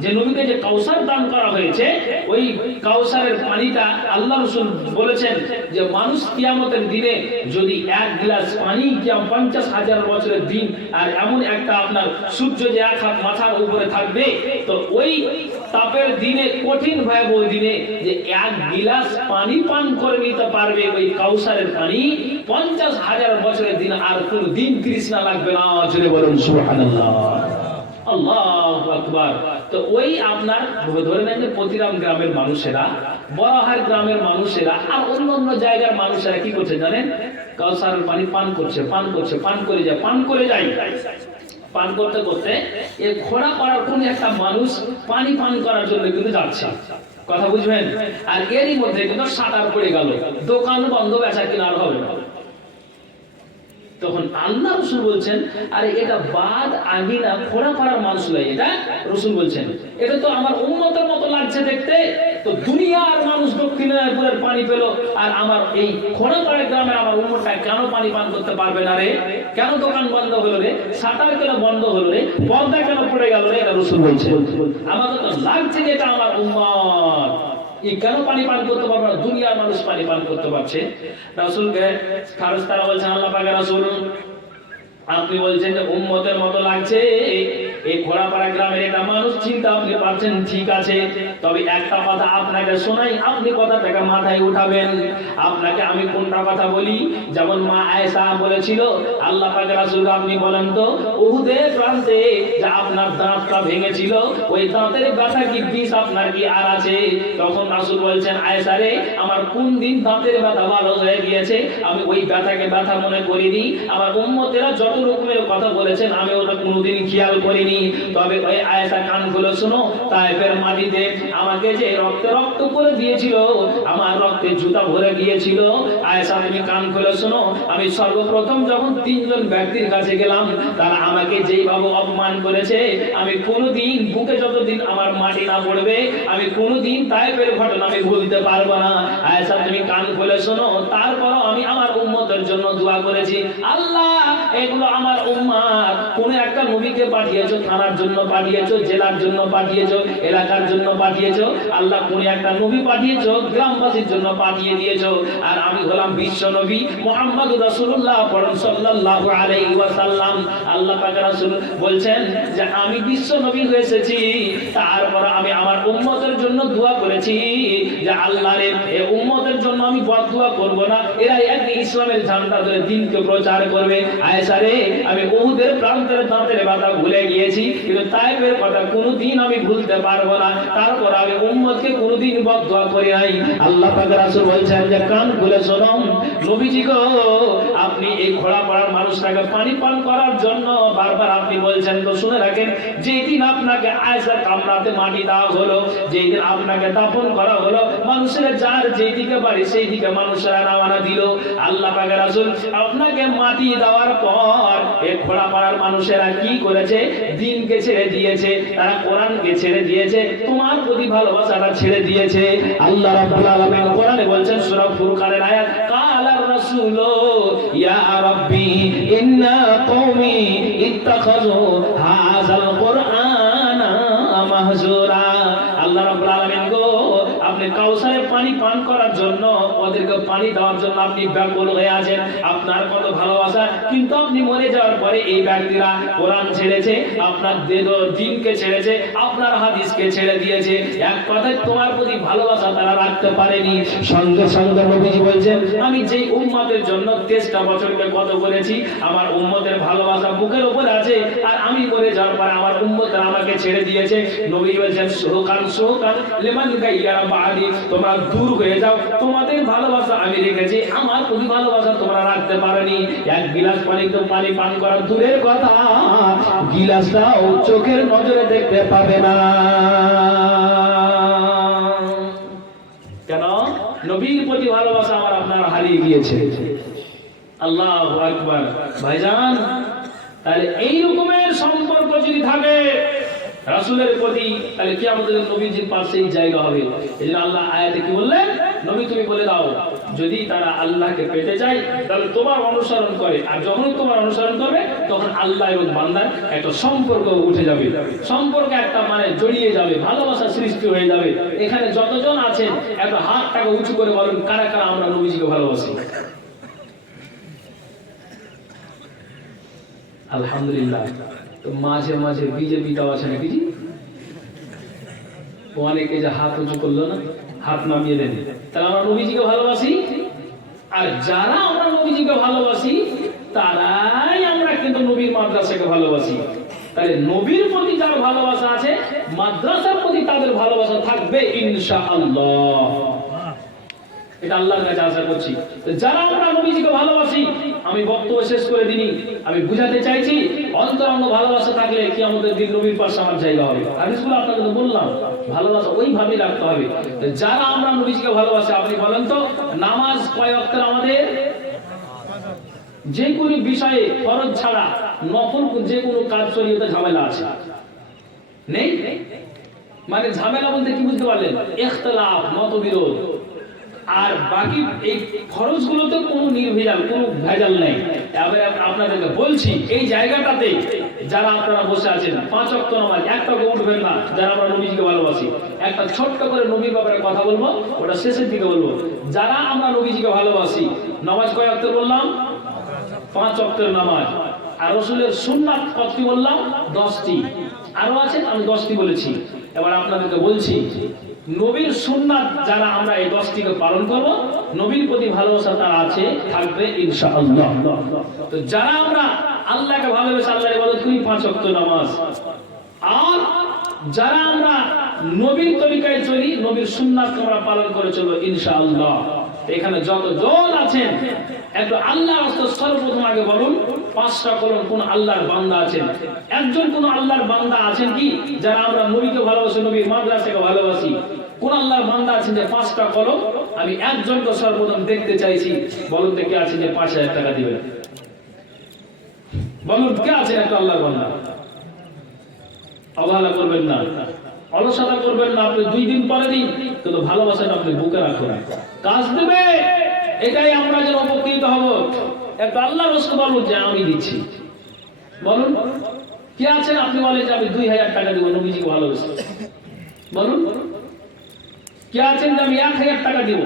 যে নবীকে যে কাউসার দান করা হয়েছে, ওই কাউসারের পানিটা আল্লাহ রাসূল বলেছেন যে মানুষ কিয়ামতের দিনে যদি এক গ্লাস পানি 50,000 বছরের দিন, আর এমন একটা আপনার সূর্য যে এক হাত মাথার উপরে থাকবে, তো ওই তাপের দিনে, কঠিন ভয়াবহ দিনে যে এক গ্লাস পানি পান করে নিতে পারবে ওই কাউসারের পানি, 50,000 বছরের দিন আর কোন দিন তৃষ্ণা লাগবে না। জোরে বলুন সুবহানাল্লাহ, আল্লাহু আকবার। তো ওই আপনার ধরে নেন যে প্রতিরাম গ্রামের মানুষেরা, বড়হাট গ্রামের মানুষেরা আর অন্য অন্য জায়গার মানুষেরা কি করছে জানেন? কাউসারের পানি পান করছে, পান করছে, পান করে যায়, পান করে যায়। পান করতে করতে এই ঘোড়া পাড়ার কোন একটা মানুষ পানি পান করার জন্য কিন্তু যাচ্ছে, কথা বুঝবেন? আর এরই মধ্যে কিন্তু শাটার পড়ে গেল, দোকান বন্ধ, বেচা কিনা আর হবে না। তখন আল্লাহ রাসূল বলছেন, আরে এটা বাদ আগিনা ঘোড়া পাড়ার মানুষ নয়, এটা রাসূল বলছেন এটা তো আমার উম্মতের মতো লাগছে দেখতে। তো দুনিয়ার মানুষ দক্ষিণের পানি পেল, আর আমার এই ঘোড়া পাড়া গ্রামের আমার উম্মতটা কেন পানি পান করতে পারবে না রে? কেন দোকান বন্ধ হলো রে? শাটার কেন বন্ধ হলো রে? পর্দা কেন পড়ে গেল রে? এটা রাসূল বলছেন। আমাকে তো লাগছে যে এটা আমার উম্মত, কেন পানি পান করতে পারবে না? দুনিয়ার মানুষ পানি পান করতে পারছে। রাসূলকে ফারেশতারা বলছেন, আল্লাহ পাকের রাসূল আপনি বলছেন যে উম্মতের মতো লাগছে, এই ঘোড়াপাড়া গ্রামের এটা মানুষ চিন্তা আপনি পারছেন, ঠিক আছে, তবে একটা কথা আপনাকে শোনাই, আপনি কথাটাকে মাথায় উঠাবেন। আপনাকে আমি কোনটা কথা বলি, যেমন মা আয়েশা বলেছিল, আল্লাহ পাকের রাসূল আপনি বলেন তো উহুদের প্রান্তে যে আপনার দাঁতটা ভেঙেছিল, ওই দাঁতের ব্যথা কি বিষ আপনার কি আর আছে? তখন রাসূল বলছেন, আয়েশা রে, আমার কোন দিন দাঁতের ব্যথা ভালো হয়ে গিয়েছে আমি ওই ব্যথাকে ব্যথা মনে করিনি। আমার উম্মতেরা যত রকমের কথা বলেছেন আমি ওটা কোনোদিন খেয়াল করিনি। তবে ওই আয়েশা কান খুলে শোনো, তায়েফের মাটিতে আমাকে যে রক্তে রক্ত করে দিয়েছিল, আমার রক্তে জুতা ভরে গিয়েছিল, আয়েশা তুমি কান খুলে শোনো, আমি সর্বপ্রথম যখন তিনজন ব্যক্তির কাছে গেলাম, তারা আমাকে যেইভাবে অপমান করেছে, আমি কোনোদিন বুকে যতদিন আমার মাটি না পড়বে আমি কোনোদিন তায়েফের ঘটনা আমি ভুলতে পারবো না। আয়েশা তুমি কান খুলে শোনো, তারপরও আমি আমার উম্মতের জন্য দোয়া করেছি, আল্লাহ এগুলো আমার উম্মত, কোন একটা নবীকে পাঠিয়েছো, থানার জন্য পাঠিয়েছো, জেলার জন্য পাঠিয়েছো, এলাকার জন্য পাঠিয়েছো, আল্লাহ কোন একটা নবী পাঠিয়েছো, গ্রামবাসীর জন্য পাঠিয়ে দিয়েছো, আর আমি হলাম বিশ্ব নবী মুহাম্মদুর রাসূলুল্লাহ সাল্লাল্লাহু আলাইহি ওয়াসাল্লাম। আল্লাহ পাক রাসূল বলছেন যে আমি বিশ্ব নবী হয়েছি, তারপর আমি আমার উম্মতের জন্য দোয়া করেছি যে আল্লাহ রে, এই উম্মতের জন্য আমি বদদুয়া করব না, এরা এক ইসলামের ঝান্ডা ধরে দ্বীনকে প্রচার করবে। আয়েশা রে, আমি উহুদের প্রান্তের দাঁতের ব্যথা ভুলে গিয়েছি, কিন্তু তায়েফের কথা কোনোদিন আমি ভুলতে পারবো না, তারপর আমি উম্মতকে কোনোদিন বদদুয়া করি নাই। আল্লাহ পাক রাসূল বলছেন যে কান খুলে শোনো, নবীজি গো, আপনি এই ঘোড়া পাড়ার মানুষটাকে পানি পান করার জন্য বারবার আপনি বলছেন, তো শুনে রাখেন, যেই দিন আপনাকে আয়েশার কামরাতে মাটি দেওয়া হলো, যেই দিন আপনাকে দাফন করা হলো, মানুষেরা যার যেই দিকে পারে সেই দিকে মানুষেরা রওনা দিল। আল্লাহ পাক রাসূল আপনাকে মাটি দেওয়ার পর এই ঘোড়া পাড়ার মানুষেরা কি করেছে? দ্বীনকে ছেড়ে দিয়েছে, তারা কোরআনকে ছেড়ে দিয়েছে, তোমার প্রতি ভালোবাসাটা ছেড়ে দিয়েছে। আল্লাহ রাব্বুল আলামিন কোরআনে বলছেন, সূরা ফুরকানের আয়াত, কালার রাসূল ইয়া রাব্বি ইন্না কওমি ইত্তাখাযু হাযাল কুরআনা মাহজুরা। আল্লাহ রাব্বুল আলামিন গো, আপনি কাউসারের পানি পান করার জন্য, ওদেরকে পানি দেওয়ার জন্য আপনি ব্যাকুল হয়ে আছেন, আপনার কত ভালোবাসা, কিন্তু আপনি মরে যাওয়ার পরে এই ব্যক্তিরা কোরআন ছেড়েছে, আপনার দ্বীনকে ছেড়েছে, আপনার হাদিসকে ছেড়ে দিয়েছে, এক কথায় তোমার প্রতি ভালোবাসা তারা রাখতে পারেনি। সঙ্গে সঙ্গে নবীজি বলছেন, আমি যেই উম্মতের জন্য 23টা বছরকে কত করেছি, আমার উম্মতের ভালোবাসা বুকের উপর আছে, আর আমি মরে যাওয়ার পরে আমার উম্মতরা আমাকে ছেড়ে দিয়েছে। নবী বলছেন, সুহকান সুহকান লিমান গায়্যারা বাদি, তোমরা দূর হয়ে যাও, তোমাদের ভালোবাসা আমি রেখেছি, আমার প্রতি ভালোবাসা তোমরা রাখতে পারোনি। এক গিলাস পানি তো পানি পান করার দূরের কথা, গিলাসটাও চোখের নজরে দেখতে পাবে না। কেন? নবীর প্রতি ভালোবাসা আমার আপনার হারিয়ে গিয়েছে। আল্লাহু আকবার। ভাইজান, তাহলে এই রকমের সম্পর্ক যদি থাকে রাসূলের প্রতি, তাহলে কিয়ামতের নবীজির পাশেই জায়গা হবে। এজন্য আল্লাহ আয়াতে কি বললেন? নবী তুমি বলে দাও, যদি তারা আল্লাহকে পেতে চায় তাহলে তোমার অনুসরণ করে, আর যখন তোমার অনুসরণ করবে তখন আল্লাহ এবং বান্দার একটা সম্পর্ক উঠে যাবে, সম্পর্ক একটা মানে জড়িয়ে যাবে, ভালোবাসা সৃষ্টি হয়ে যাবে। এখানে যতজন আছেন একটা হাতটাকে উঁচু করে বলেন, কারা কারা আমরা নবীজিকে ভালোবাসি? আলহামদুলিল্লাহ। তো মাঝে মাঝে বিজেপিটাও আছে নাকি? অনেকে যে হাত উঁচু করলো না, হাত নামিয়ে দেন, তাহলে আমরা নবীজিকে ভালোবাসি। আর যারা আমরা নবীজিকে ভালোবাসি তারাই আমরা কিন্তু নবীর মাদ্রাসাকে ভালোবাসি। তাহলে নবীর প্রতি যার ভালোবাসা আছে, মাদ্রাসার প্রতি তাদের ভালোবাসা থাকবে ইনশাআল্লাহ। এটা আল্লাহর কাছে আশা করছি। যারা আমরা নবীজিকে ভালোবাসি, আমি বক্তব্য শেষ করে দিই, আমি বুঝাতে চাইছি অন্তরঙ্গ ভালোবাসা থাকলে কি আমাদের দিন নবীর পাশে আমার জায়গা হবে। হাদিসগুলো আপনাকে তো বললাম, ভালোবাসা ওইভাবেই রাখতে হবে। যারা আমরা নবীজিকে ভালোবাসি, আপনি বলেন তো নামাজ কয় ওয়াক্তের আমাদের? যে কোনো বিষয়ে ফরজ ছাড়া নফল যে কোনো কাজ শরীয়তে ঝামেলা আছে নেই? মানে ঝামেলা বলতে কি বুঝতে পারলেন? ইখতিলাফ, মতবিরোধ। আর বাকি এই খরচগুলোতে কোনো নির্ভেজাল, কোনো ভেজাল নেই। এবারে আপনাদেরকে বলছি, এই জায়গাটাতে যারা আপনারা বসে আছেন, 5 ওয়াক্ত নামাজ একটা উঠবেন না যারা আমরা নবীজিকে ভালোবাসি। একটা ছোট্ট করে নবীর ব্যাপারে কথা বলবো, ওটা শেষের দিকে বলবো। যারা আমরা নবীজিকে ভালোবাসি, নামাজ কয় ওয়াক্ত বললাম? 5 ওয়াক্তের নামাজ। আর রাসূলের সুন্নাত কতটি বললাম? 10টি। আরো আছে, আমি 10টি বলেছি। এবার আপনাদেরকে বলছি, নবীর সুন্নাত যারা আমরা এই 10টিকে পালন করব, নবীর প্রতি ভালোবাসা তার আছে, থাকবে ইনশাআল্লাহ। তো যারা আমরা আল্লাহকে ভালোবাসি, আল্লাহর ইবাদত করি, 5 ওয়াক্ত নামাজ, আর যারা আমরা নবীর তরিকায় চলি, নবীর সুন্নাতকে আমরা পালন করে চলব ইনশাআল্লাহ। এখানে যতজন আছেন একটু আল্লাহর রাস্তায় সর্বপ্রথম আগে বলুন 5টা কলম কোন আল্লাহর বান্দা আছেন? একজন কোন আল্লাহর বান্দা আছেন কি যারা আমরা নবীকে ভালোবাসি, নবীর মাদ্রাসাকে ভালোবাসি? কোন আল্লাহর বান্দা আছেন যে 5টা কলম? আমি একজনকে সর্বপ্রথম দেখতে চাইছি। বলুন তো কে আছেন যে 5000 টাকা দিবেন? বলুন কে আছেন একটা আল্লাহর বান্দা? অবহেলা করবেন না, অলসতা করবেন না। আপনি 2 দিন পরে দিন, কিন্তু ভালোবাসাটা আপনি বুকে রাখুন, কাজ দেবে। এটাই আমরা যেন উপকৃত হব। একটা আল্লাহর রাসূল বলুন যে আমি দিচ্ছি। বলুন কে আছেন? আপনি বলেন যে আমি 2000 টাকা দেব নবীজিকে ভালোবাসি। বলুন কে আছেন যে আমি 1000 টাকা দেব?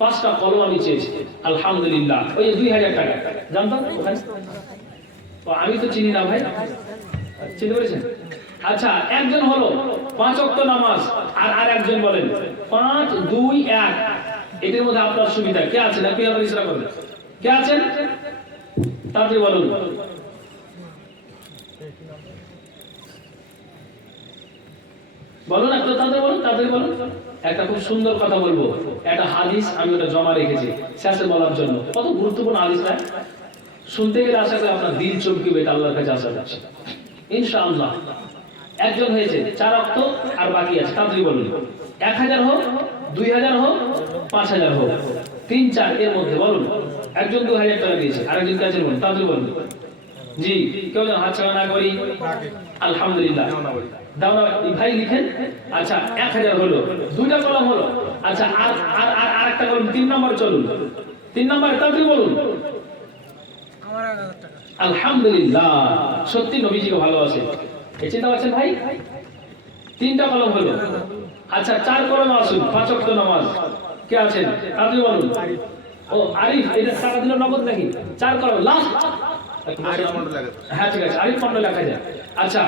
5টা কলম আমি চেয়েছি, আলহামদুলিল্লাহ। ওই 2000 টাকা জানতাম ওখানে, আমি তো চিনি না ভাই, চিনতে পেরেছেন? আচ্ছা, একজন হলো 5 ওয়াক্ত নামাজ, আর একজন বলেন 5, 2, 1। এটার মধ্যে আপনার সুবিধা কে আছেন? আপনি আপনার ইশারা করেন কে আছেন, তাড়াতাড়ি বলুন। বলুন একটু তাড়াতাড়ি বলুন, তাড়াতাড়ি বলুন। একটা খুব সুন্দর কথা বলবো, একটা হাদিস আমি ওটা জমা রেখেছি শেষে বলার জন্য। কত গুরুত্বপূর্ণ হাদিসটা, শুনতে গেলে আশা করি আপনার দিল চমকিবে। এটা আল্লাহর কাছে আশা করছি ইনশাআল্লাহ। একজন হয়েছে 4 ওয়াক্ত, আর বাকি আছে, তাড়াতাড়ি বলুন। 1000 হোক, 2000 হোক, 5000 হোক, 3, 4 এর মধ্যে বলুন। একজন 2000 টাকা দিয়েছে, আরেকজন কাছে বলুন, তাড়াতাড়ি বলুন। জি, কেউ যেন হাত ছাড়া না করি। আলহামদুলিল্লাহ, দাও না ভাই, লিখেন। আচ্ছা 1000 হলো, 2টা কলম হলো। আচ্ছা আর একটা কলম, 3 নম্বর চলুন। 3 নম্বর তাড়াতাড়ি বলুন। আলহামদুলিল্লাহ, সত্যি নবীজিকে ভালোবাসে। এই চিন্তা করছেন ভাই? 3টা কলম হলো। আচ্ছা 4 কলম আসুন, 5 ওয়াক্ত নামাজ। কে আছেন? আপনি বলুন। ও আরিফ, এটা টাকা দিল নগদ নাকি? 4 কলম লাস্ট। হ্যাঁ ঠিক আছে, আরিফ মন্ডল লেখা যায়। আচ্ছা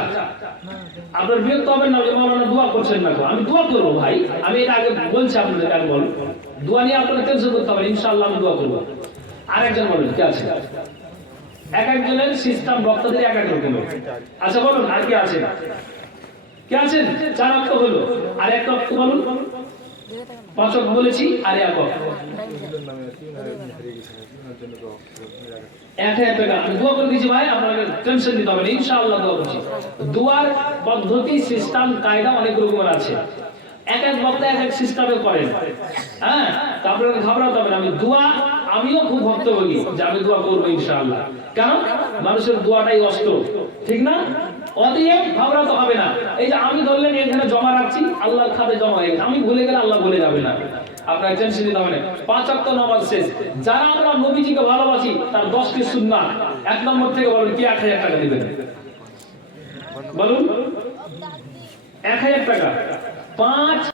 আপনার বিরক্ত হবেন না যে মাওলানা দোয়া করছেন না? আমি দোয়া করবো ভাই, আমি এটা আগে বলছি আপনাদের। আগে বলুন, দোয়া নিয়ে আপনারা টেনশন করতে হবে, ইনশাআল্লাহ আমি দোয়া করবো। আরেকজন বলুন কে আছে? এক একজনের সিস্টেম বক্তাদের এক এক রকমের। আচ্ছা বলুন আর কে আছেন? কে আছেন? 4 ওয়াক্ত হলো, আর 1 ওয়াক্ত বলুন। 5 ওয়াক্ত বলেছি, আর 1 ওয়াক্ত। 1000 টাকা আমি দোয়া করে দিয়েছি ভাই, আপনাকে টেনশন দিতে হবে না, ইনশাআল্লাহ দোয়া করছি। দোয়ার পদ্ধতি, সিস্টেম, কায়দা অনেক রকমের আছে। এক এক বক্তা এক এক সিস্টেমে করেন। হ্যাঁ, তারপরে ঘাবড়াতে হবে না। আমি দোয়া, আমিও খুব ভক্তভোগী যে আমি দোয়া করবো ইনশাআল্লাহ। কারণ মানুষের দোয়াটাই অস্ত্র, ঠিক না? অতএব ঘাবড়াতে হবে না। এই যে আমি ধরলেন এখানে জমা রাখছি, আল্লাহর খাতে জমা হয়ে গেছে, আমি ভুলে গেলে আল্লাহ ভুলে যাবে না। আপনার টেনশন নিতে হবে না। 5 ওয়াক্ত নামাজ শেষ। যারা আমরা নবীজিকে ভালোবাসি, তার 10টি সুন্নাত। 1 নম্বর থেকে বলুন কি 1000 টাকা দিবেন? বলুন 1000 টাকা। 5